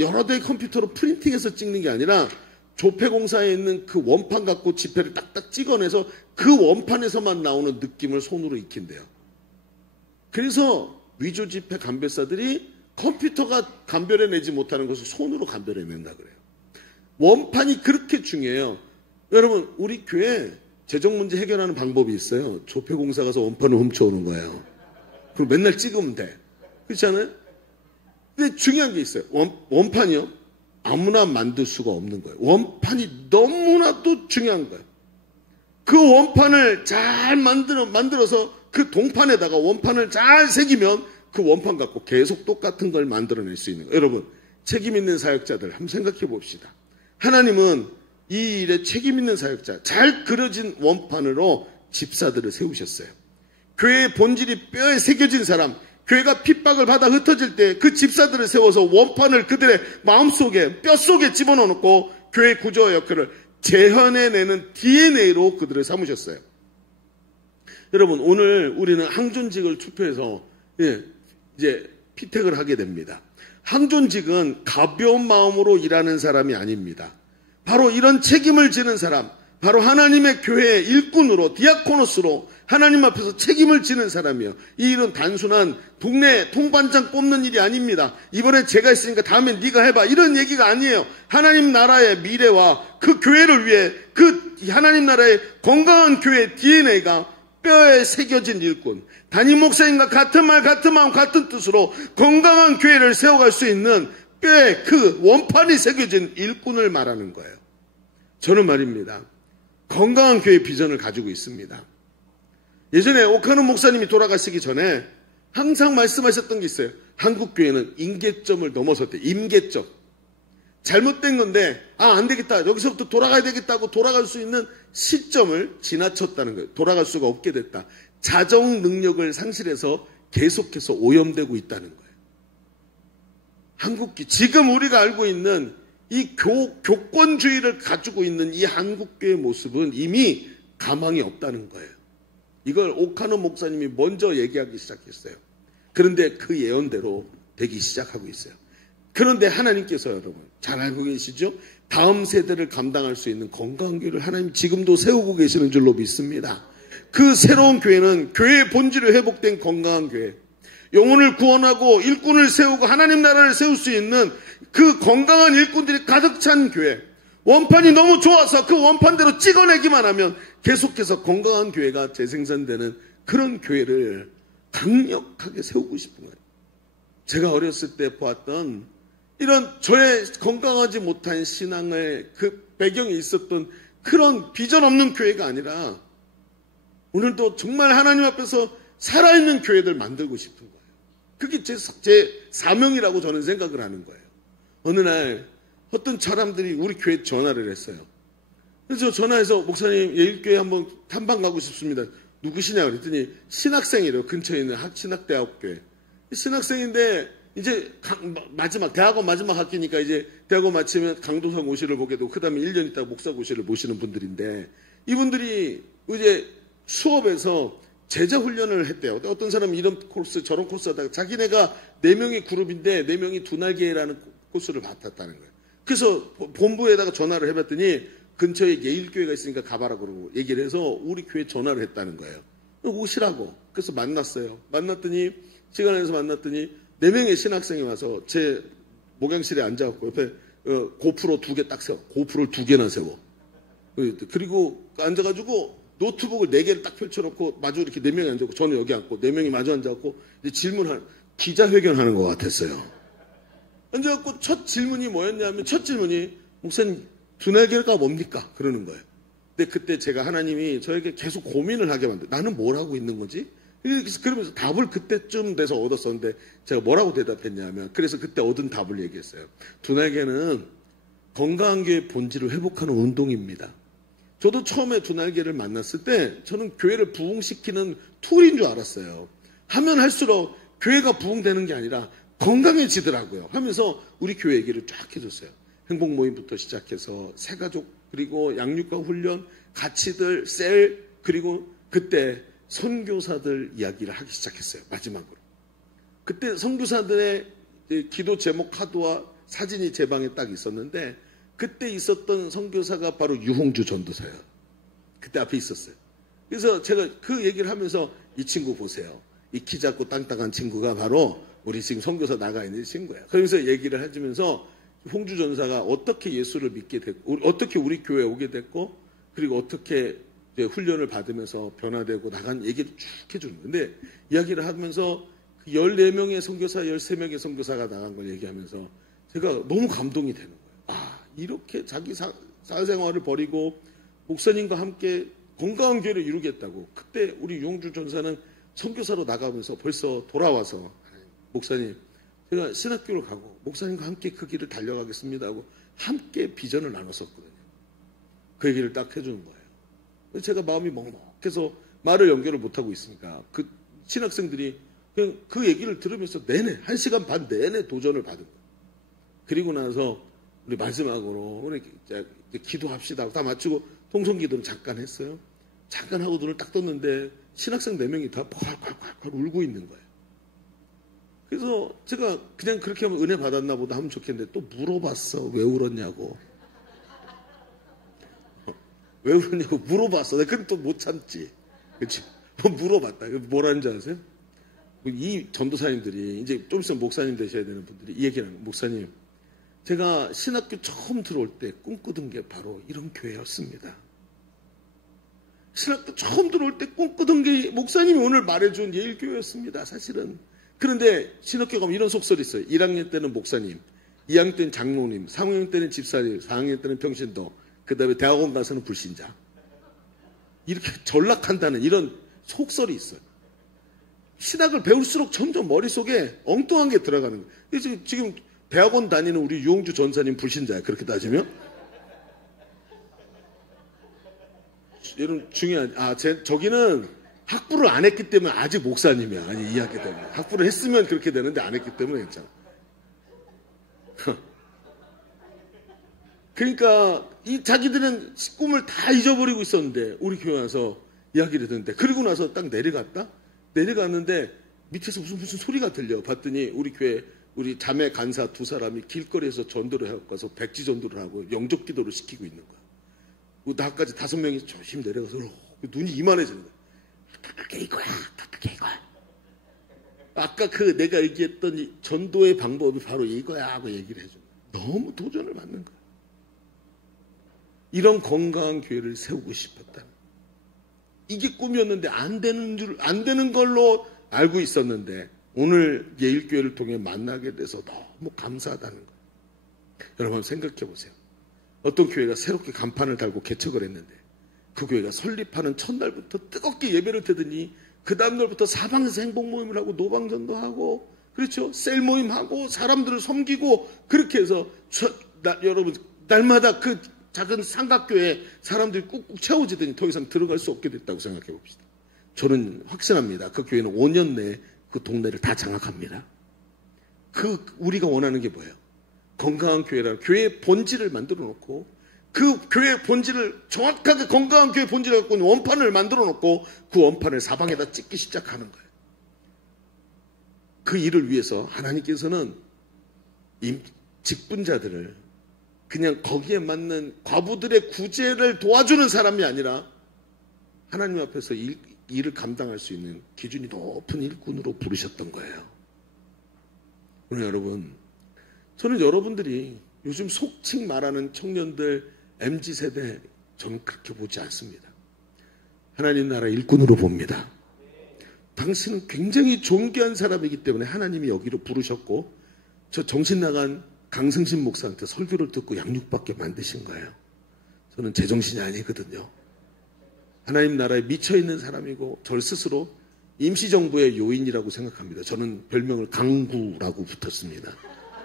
여러 대의 컴퓨터로 프린팅해서 찍는 게 아니라 조폐공사에 있는 그 원판 갖고 지폐를 딱딱 찍어내서 그 원판에서만 나오는 느낌을 손으로 익힌대요. 그래서 위조 지폐 감별사들이 컴퓨터가 감별해내지 못하는 것을 손으로 감별해낸다 그래요. 원판이 그렇게 중요해요. 여러분 우리 교회 재정 문제 해결하는 방법이 있어요. 조폐공사 가서 원판을 훔쳐오는 거예요. 그리고 맨날 찍으면 돼. 그렇지 않아요? 근데 중요한 게 있어요. 원판이요. 아무나 만들 수가 없는 거예요. 원판이 너무나도 중요한 거예요. 그 원판을 잘 만들어서 그 동판에다가 원판을 잘 새기면 그 원판 갖고 계속 똑같은 걸 만들어낼 수 있는 거예요. 여러분, 책임 있는 사역자들 한번 생각해 봅시다. 하나님은 이 일에 책임 있는 사역자, 잘 그려진 원판으로 집사들을 세우셨어요. 교회의 본질이 뼈에 새겨진 사람, 교회가 핍박을 받아 흩어질 때 그 집사들을 세워서 원판을 그들의 마음속에, 뼛속에 집어넣고 교회 구조와 역할을 재현해내는 DNA로 그들을 삼으셨어요. 여러분, 오늘 우리는 항존직을 투표해서 이제 피택을 하게 됩니다. 항존직은 가벼운 마음으로 일하는 사람이 아닙니다. 바로 이런 책임을 지는 사람, 바로 하나님의 교회의 일꾼으로, 디아코노스로 하나님 앞에서 책임을 지는 사람이요. 이 일은 단순한 동네 통반장 뽑는 일이 아닙니다. 이번에 제가 있으니까 다음에 네가 해봐, 이런 얘기가 아니에요. 하나님 나라의 미래와 그 교회를 위해 그 하나님 나라의 건강한 교회의 DNA가 뼈에 새겨진 일꾼, 담임 목사님과 같은 말, 같은 마음, 같은 뜻으로 건강한 교회를 세워갈 수 있는 뼈에 그 원판이 새겨진 일꾼을 말하는 거예요. 저는 말입니다, 건강한 교회 비전을 가지고 있습니다. 예전에 오카노 목사님이 돌아가시기 전에 항상 말씀하셨던 게 있어요. 한국 교회는 임계점을 넘어섰대. 임계점. 잘못된 건데 안 되겠다, 여기서부터 돌아가야 되겠다고 돌아갈 수 있는 시점을 지나쳤다는 거예요. 돌아갈 수가 없게 됐다. 자정 능력을 상실해서 계속해서 오염되고 있다는 거예요. 한국교회, 지금 우리가 알고 있는 이 교권주의를 가지고 있는 이 한국교회의 모습은 이미 가망이 없다는 거예요. 이걸 오카노 목사님이 먼저 얘기하기 시작했어요. 그런데 그 예언대로 되기 시작하고 있어요. 그런데 하나님께서, 여러분 잘 알고 계시죠? 다음 세대를 감당할 수 있는 건강한 교회를 하나님 지금도 세우고 계시는 줄로 믿습니다. 그 새로운 교회는 교회의 본질이 회복된 건강한 교회, 영혼을 구원하고 일꾼을 세우고 하나님 나라를 세울 수 있는 그 건강한 일꾼들이 가득 찬 교회, 원판이 너무 좋아서 그 원판대로 찍어내기만 하면 계속해서 건강한 교회가 재생산되는 그런 교회를 강력하게 세우고 싶은 거예요. 제가 어렸을 때 보았던 이런 저의 건강하지 못한 신앙의 그 배경에 있었던 그런 비전 없는 교회가 아니라 오늘도 정말 하나님 앞에서 살아있는 교회들 만들고 싶은 거예요. 그게 제 사명이라고 저는 생각을 하는 거예요. 어느 날 어떤 사람들이 우리 교회에 전화를 했어요. 그래서 전화해서 목사님 예일교회 한번 탐방 가고 싶습니다. 누구시냐 그랬더니 신학생이래요. 근처에 있는 신학대학교에. 신학생인데 이제 마지막 대학원 마지막 학기니까 이제 대학원 마치면 강도사 고시를 보게 되고 그 다음에 1년 있다가 목사 고시를 모시는 분들인데 이분들이 이제 수업에서 제자 훈련을 했대요. 어떤 사람이 이런 코스 저런 코스 하다가 자기네가 4명이 그룹인데 4명이 두 날개라는 코스를 맡았다는 거예요. 그래서 본부에다가 전화를 해봤더니 근처에 예일교회가 있으니까 가봐라 그러고 얘기를 해서 우리 교회 전화를 했다는 거예요. 오시라고. 그래서 만났어요. 만났더니 시간 내서 만났더니 4명의 신학생이 와서 제 목양실에 앉아갖고 옆에 고프로 2개 딱 세워. 고프로를 2개나 세워. 그리고 앉아가지고 노트북을 4개를 딱 펼쳐놓고 마주 이렇게 4명이 앉아있고 저는 여기 앉고 4명이 마주 앉아갖고 이제 기자회견하는 것 같았어요. 앉아갖고 첫 질문이 뭐였냐면 첫 질문이 목사님 두 날개가 뭡니까? 그러는 거예요. 근데 그때 제가 하나님이 저에게 계속 고민을 하게 만들어요. 나는 뭘 하고 있는 거지? 그러면서 답을 그때쯤 돼서 얻었었는데 제가 뭐라고 대답했냐면 그래서 그때 얻은 답을 얘기했어요. 두 날개는 건강한 교회의 본질을 회복하는 운동입니다. 저도 처음에 두 날개를 만났을 때 저는 교회를 부흥시키는 툴인 줄 알았어요. 하면 할수록 교회가 부흥되는 게 아니라 건강해지더라고요. 하면서 우리 교회 얘기를 쫙 해줬어요. 행복 모임부터 시작해서 새가족 그리고 양육과 훈련, 가치들, 셀 그리고 그때 선교사들 이야기를 하기 시작했어요. 마지막으로. 그때 선교사들의 기도 제목 카드와 사진이 제 방에 딱 있었는데 그때 있었던 선교사가 바로 유홍주 전도사예요. 그때 앞에 있었어요. 그래서 제가 그 얘기를 하면서 이 친구 보세요. 이 키 작고 땅땅한 친구가 바로 우리 지금 선교사 나가 있는 친구예요. 그러면서 얘기를 해주면서 홍주 전사가 어떻게 예수를 믿게 됐고 어떻게 우리 교회에 오게 됐고 그리고 어떻게 훈련을 받으면서 변화되고 나간 얘기를 쭉 해주는 거예요. 근데 이야기를 하면서 14명의 선교사, 13명의 선교사가 나간 걸 얘기하면서 제가 너무 감동이 되는 거예요. 이렇게 자기 사회생활을 버리고 목사님과 함께 건강한 교회를 이루겠다고. 그때 우리 유홍주 전사는 선교사로 나가면서 벌써 돌아와서 목사님 제가 신학교를 가고 목사님과 함께 그 길을 달려가겠습니다 하고 함께 비전을 나눴었거든요. 그 얘기를 딱 해주는 거예요. 제가 마음이 먹먹해서 말을 연결을 못하고 있으니까 그 신학생들이 그냥 그 얘기를 들으면서 내내 1시간 반 내내 도전을 받은 거예요. 그리고 나서 우리 마지막으로 우리 이제 기도합시다 다 마치고 통성기도는 잠깐 했어요. 잠깐 하고 눈을 딱 떴는데 신학생 4명이 다 콸콸콸콸 울고 있는 거예요. 그래서 제가 그냥 그렇게 하면 은혜 받았나 보다 하면 좋겠는데 또 물어봤어. 왜 울었냐고. 왜 울었냐고 물어봤어. 근데 또 못 참지. 그치? 물어봤다. 뭐라는 줄 아세요? 이 전도사님들이 이제 좀 있으면 목사님 되셔야 되는 분들이 이 얘기를 하는 거예요. 목사님, 제가 신학교 처음 들어올 때 꿈꾸던 게 바로 이런 교회였습니다. 신학교 처음 들어올 때 꿈꾸던 게 목사님이 오늘 말해준 예일교회였습니다. 사실은. 그런데 신학교 가면 이런 속설이 있어요. 1학년 때는 목사님, 2학년 때는 장로님, 3학년 때는 집사님, 4학년 때는 평신도, 그 다음에 대학원 가서는 불신자. 이렇게 전락한다는 이런 속설이 있어요. 신학을 배울수록 점점 머릿속에 엉뚱한 게 들어가는 거예요. 그래서 지금 대학원 다니는 우리 유홍주 전사님 불신자예요. 그렇게 따지면. 여러분 중요한, 저기는 학부를 안 했기 때문에 아직 목사님이야. 아니, 이 학기 때문에. 학부를 했으면 그렇게 되는데 안 했기 때문에 괜찮아. 그러니까 이 자기들은 꿈을 다 잊어버리고 있었는데 우리 교회 와서 이야기를 듣는데 그리고 나서 딱 내려갔는데 밑에서 무슨 소리가 들려. 봤더니 우리 교회 우리 자매 간사 2사람이 길거리에서 전도를 해가서 백지 전도를 하고 영접 기도를 시키고 있는 거야. 나까지 5명이 조심 내려가서 눈이 이만해지는 거야. 그게 이거야. 아까 그 내가 얘기했던 이 전도의 방법이 바로 이거야 하고 얘기를 해줘. 너무 도전을 받는 거야. 이런 건강한 교회를 세우고 싶었다. 이게 꿈이었는데 안 되는 걸로 알고 있었는데 오늘 예일교회를 통해 만나게 돼서 너무 감사하다는 거예요. 여러분 생각해 보세요. 어떤 교회가 새롭게 간판을 달고 개척을 했는데 그 교회가 설립하는 첫날부터 뜨겁게 예배를 드더니 그 다음날부터 사방에서 행복 모임을 하고 노방전도 하고 그렇죠? 셀 모임하고 사람들을 섬기고 그렇게 해서 여러분 날마다 그 작은 삼각교회에 사람들이 꾹꾹 채워지더니 더 이상 들어갈 수 없게 됐다고 생각해 봅시다. 저는 확신합니다. 그 교회는 5년 내에 그 동네를 다 장악합니다. 우리가 원하는 게 뭐예요? 건강한 교회라 교회의 본질을 만들어 놓고 그 교회의 본질을 정확하게 건강한 교회의 본질을 갖고 있는 원판을 만들어 놓고 그 원판을 사방에다 찍기 시작하는 거예요. 그 일을 위해서 하나님께서는 직분자들을 그냥 거기에 맞는 과부들의 구제를 도와주는 사람이 아니라 하나님 앞에서 일을 감당할 수 있는 기준이 높은 일꾼으로 부르셨던 거예요. 오늘 여러분, 저는 여러분들이 요즘 속칭 말하는 청년들 MZ세대 저는 그렇게 보지 않습니다. 하나님 나라 일꾼으로 봅니다. 당신은 굉장히 존귀한 사람이기 때문에 하나님이 여기로 부르셨고 저 정신 나간 강승신 목사한테 설교를 듣고 양육받게 만드신 거예요. 저는 제정신이 아니거든요. 하나님 나라에 미쳐있는 사람이고 절 스스로 임시정부의 요인이라고 생각합니다. 저는 별명을 강구라고 붙었습니다.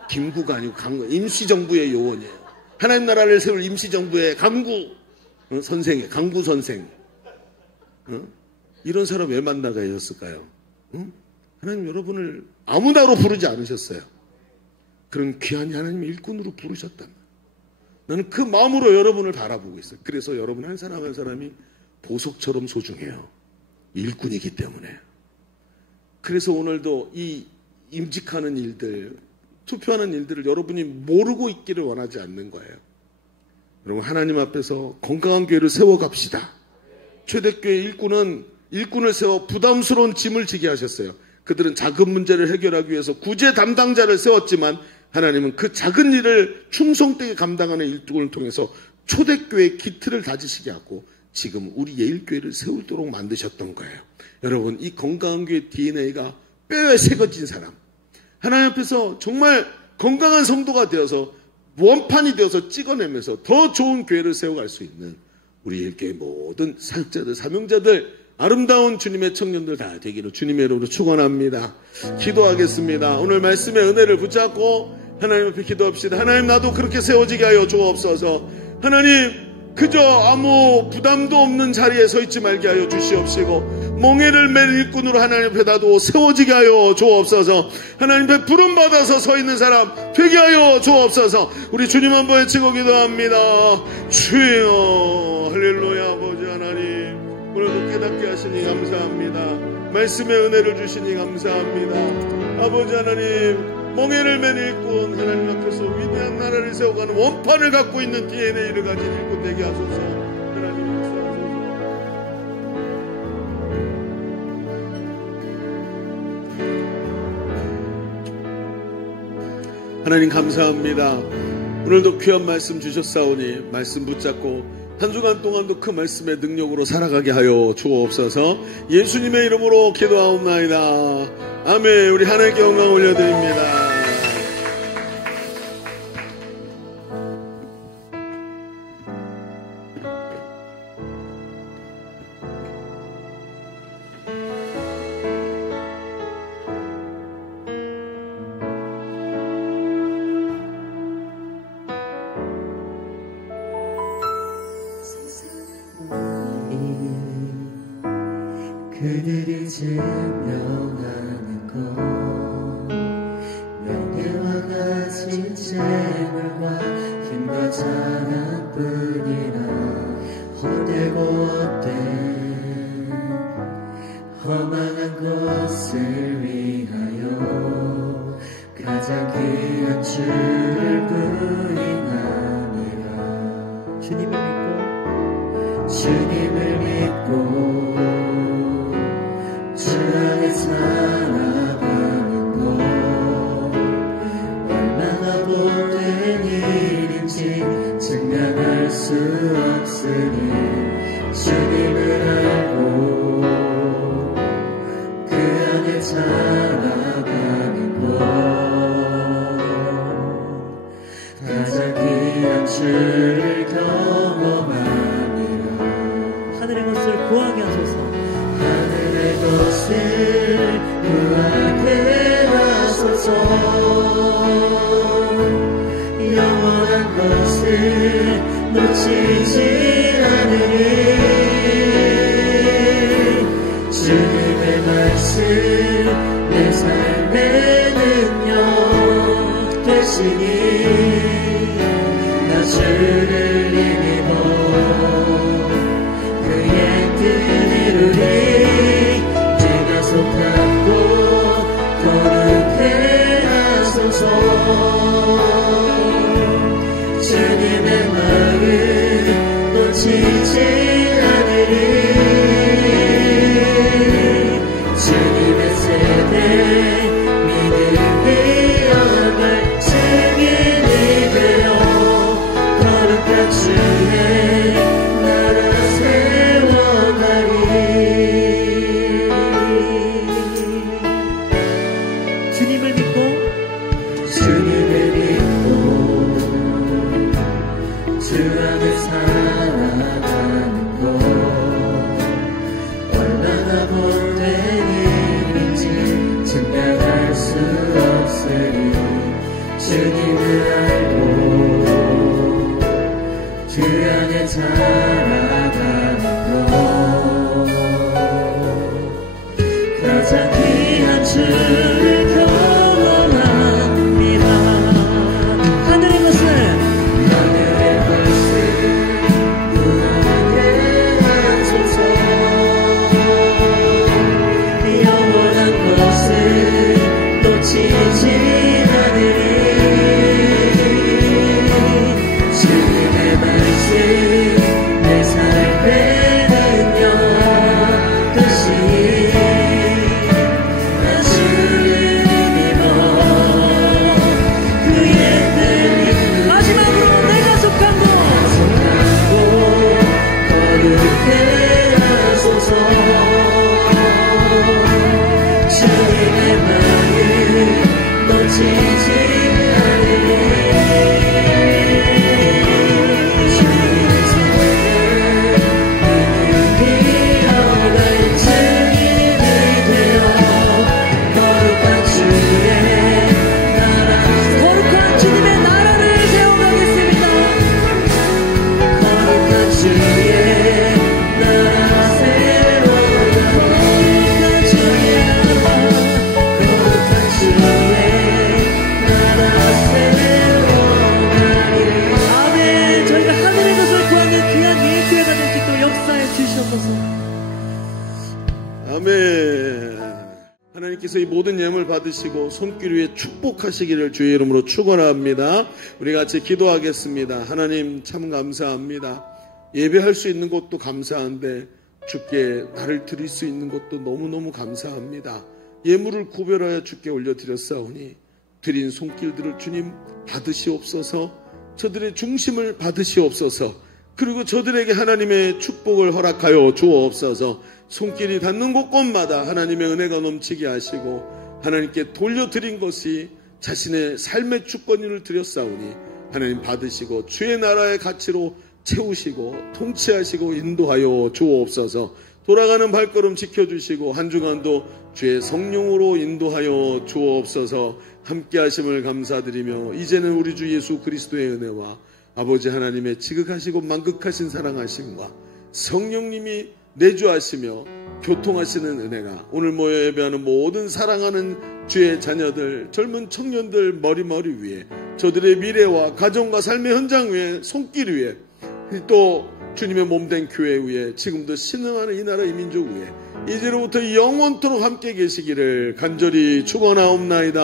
김구가 아니고 강구, 임시정부의 요원이에요. 하나님 나라를 세울 임시정부의 강구 선생이에요. 강구 선생. 이런 사람 왜 만나게 하셨을까요? 하나님 여러분을 아무나로 부르지 않으셨어요. 그런 귀한 하나님의 일꾼으로 부르셨단 말이에요. 나는 그 마음으로 여러분을 바라보고 있어요. 그래서 여러분 한 사람 한 사람이 보석처럼 소중해요. 일꾼이기 때문에. 그래서 오늘도 이 임직하는 일들, 투표하는 일들을 여러분이 모르고 있기를 원하지 않는 거예요. 여러분 하나님 앞에서 건강한 교회를 세워갑시다. 초대교회 일꾼을 세워 부담스러운 짐을 지게 하셨어요. 그들은 작은 문제를 해결하기 위해서 구제 담당자를 세웠지만 하나님은 그 작은 일을 충성되게 감당하는 일꾼을 통해서 초대교회의 기틀을 다지시게 하고 지금 우리 예일교회를 세우도록 만드셨던 거예요. 여러분 이 건강한 교회 DNA가 뼈에 새겨진 사람, 하나님 앞에서 정말 건강한 성도가 되어서 원판이 되어서 찍어내면서 더 좋은 교회를 세워갈 수 있는 우리 교회 모든 사역자들, 사명자들, 아름다운 주님의 청년들 다 되기를 주님의 이름으로 축원합니다. 기도하겠습니다. 오늘 말씀의 은혜를 붙잡고 하나님 앞에 기도합시다. 하나님, 나도 그렇게 세워지게 하여 주옵소서. 하나님, 그저 아무 부담도 없는 자리에 서 있지 말게 하여 주시옵시고, 멍에를 맨 일꾼으로 하나님 앞에 나도 세워지게 하여 주옵소서. 하나님 앞에 부름받아서 서 있는 사람 되게 하여 주옵소서. 우리 주님 한번 외치고 기도합니다. 주여, 할렐루야. 아버지 하나님, 오늘도 깨닫게 하시니 감사합니다. 말씀의 은혜를 주시니 감사합니다. 아버지 하나님, 멍에를 맨 일꾼, 하나님 앞에서 위대한 나라를 세워가는 원판을 갖고 있는 DNA를 가진 일꾼 되게 하소서. 하나님 역사하소서. 하나님 감사합니다. 오늘도 귀한 말씀 주셨사오니 말씀 붙잡고 한 주간 동안도 그 말씀의 능력으로 살아가게 하여 주옵소서. 예수님의 이름으로 기도하옵나이다. 아멘. 우리 하나님께 영광 올려드립니다. 그들이 증명하는 것, 명예와 가진 재물과 힘과 자랑뿐이라. 헛되고 헛된 허망한 것을 위하여 가장 귀한 주를 부인하니라. 주님을 믿고 주 안에 살아가는 것, 얼마나 복된 일인지 증명할 수 없으니 주님을 알고 그 안에 살아가는 것, 가장 귀한 주를 경험하니라. 하늘의 것을 구하게 하소서. 하늘의 것을 구하게 하소서. 영원한 것을 놓치지 않으리. 주님의 말씀 내 삶의 능력 되시니 나 주를 힘입어 그의 뜻을 이루리. 내가 속하고 거룩해 하소서. 주님의 마음 놓치지 않으리. 주님의 세대 믿음이 어갈 증인이 되어 거룩한 주의 나라 세워가리. 주님을 믿고 주 안에 살아가는 것, 얼마나 복된 일인지 증명할 수 없으니 주님을 알고 주 안에 살아가는 것, 가장 귀한 주를 경험합니다. 하늘의 것을 구하게 하소서. 영원한 것을 놓치지 않으리. 주님의 말씀 내 삶의 능력 되시니 나 주를 성도님들께서 이 모든 예물 받으시고 손길 위에 축복하시기를 주의 이름으로 축원합니다. 우리 같이 기도하겠습니다. 하나님 참 감사합니다. 예배할 수 있는 것도 감사한데 주께 나를 드릴 수 있는 것도 너무너무 감사합니다. 예물을 구별하여 주께 올려드렸사오니 드린 손길들을 주님 받으시옵소서. 저들의 중심을 받으시옵소서. 그리고 저들에게 하나님의 축복을 허락하여 주옵소서. 손길이 닿는 곳곳마다 하나님의 은혜가 넘치게 하시고 하나님께 돌려드린 것이 자신의 삶의 주권을 드렸사오니 하나님 받으시고 주의 나라의 가치로 채우시고 통치하시고 인도하여 주옵소서. 돌아가는 발걸음 지켜주시고 한 주간도 주의 성령으로 인도하여 주옵소서. 함께 하심을 감사드리며 이제는 우리 주 예수 그리스도의 은혜와 아버지 하나님의 지극하시고 만극하신 사랑하심과 성령님이 내주하시며 교통하시는 은혜가 오늘 모여 예배하는 모든 사랑하는 주의 자녀들, 젊은 청년들 머리머리 위에, 저들의 미래와 가정과 삶의 현장 위에, 손길 위에, 또 주님의 몸된 교회 위에, 지금도 신흥하는 이 나라 이 민족 위에 이제로부터 영원토록 함께 계시기를 간절히 축원하옵나이다.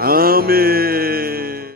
아멘.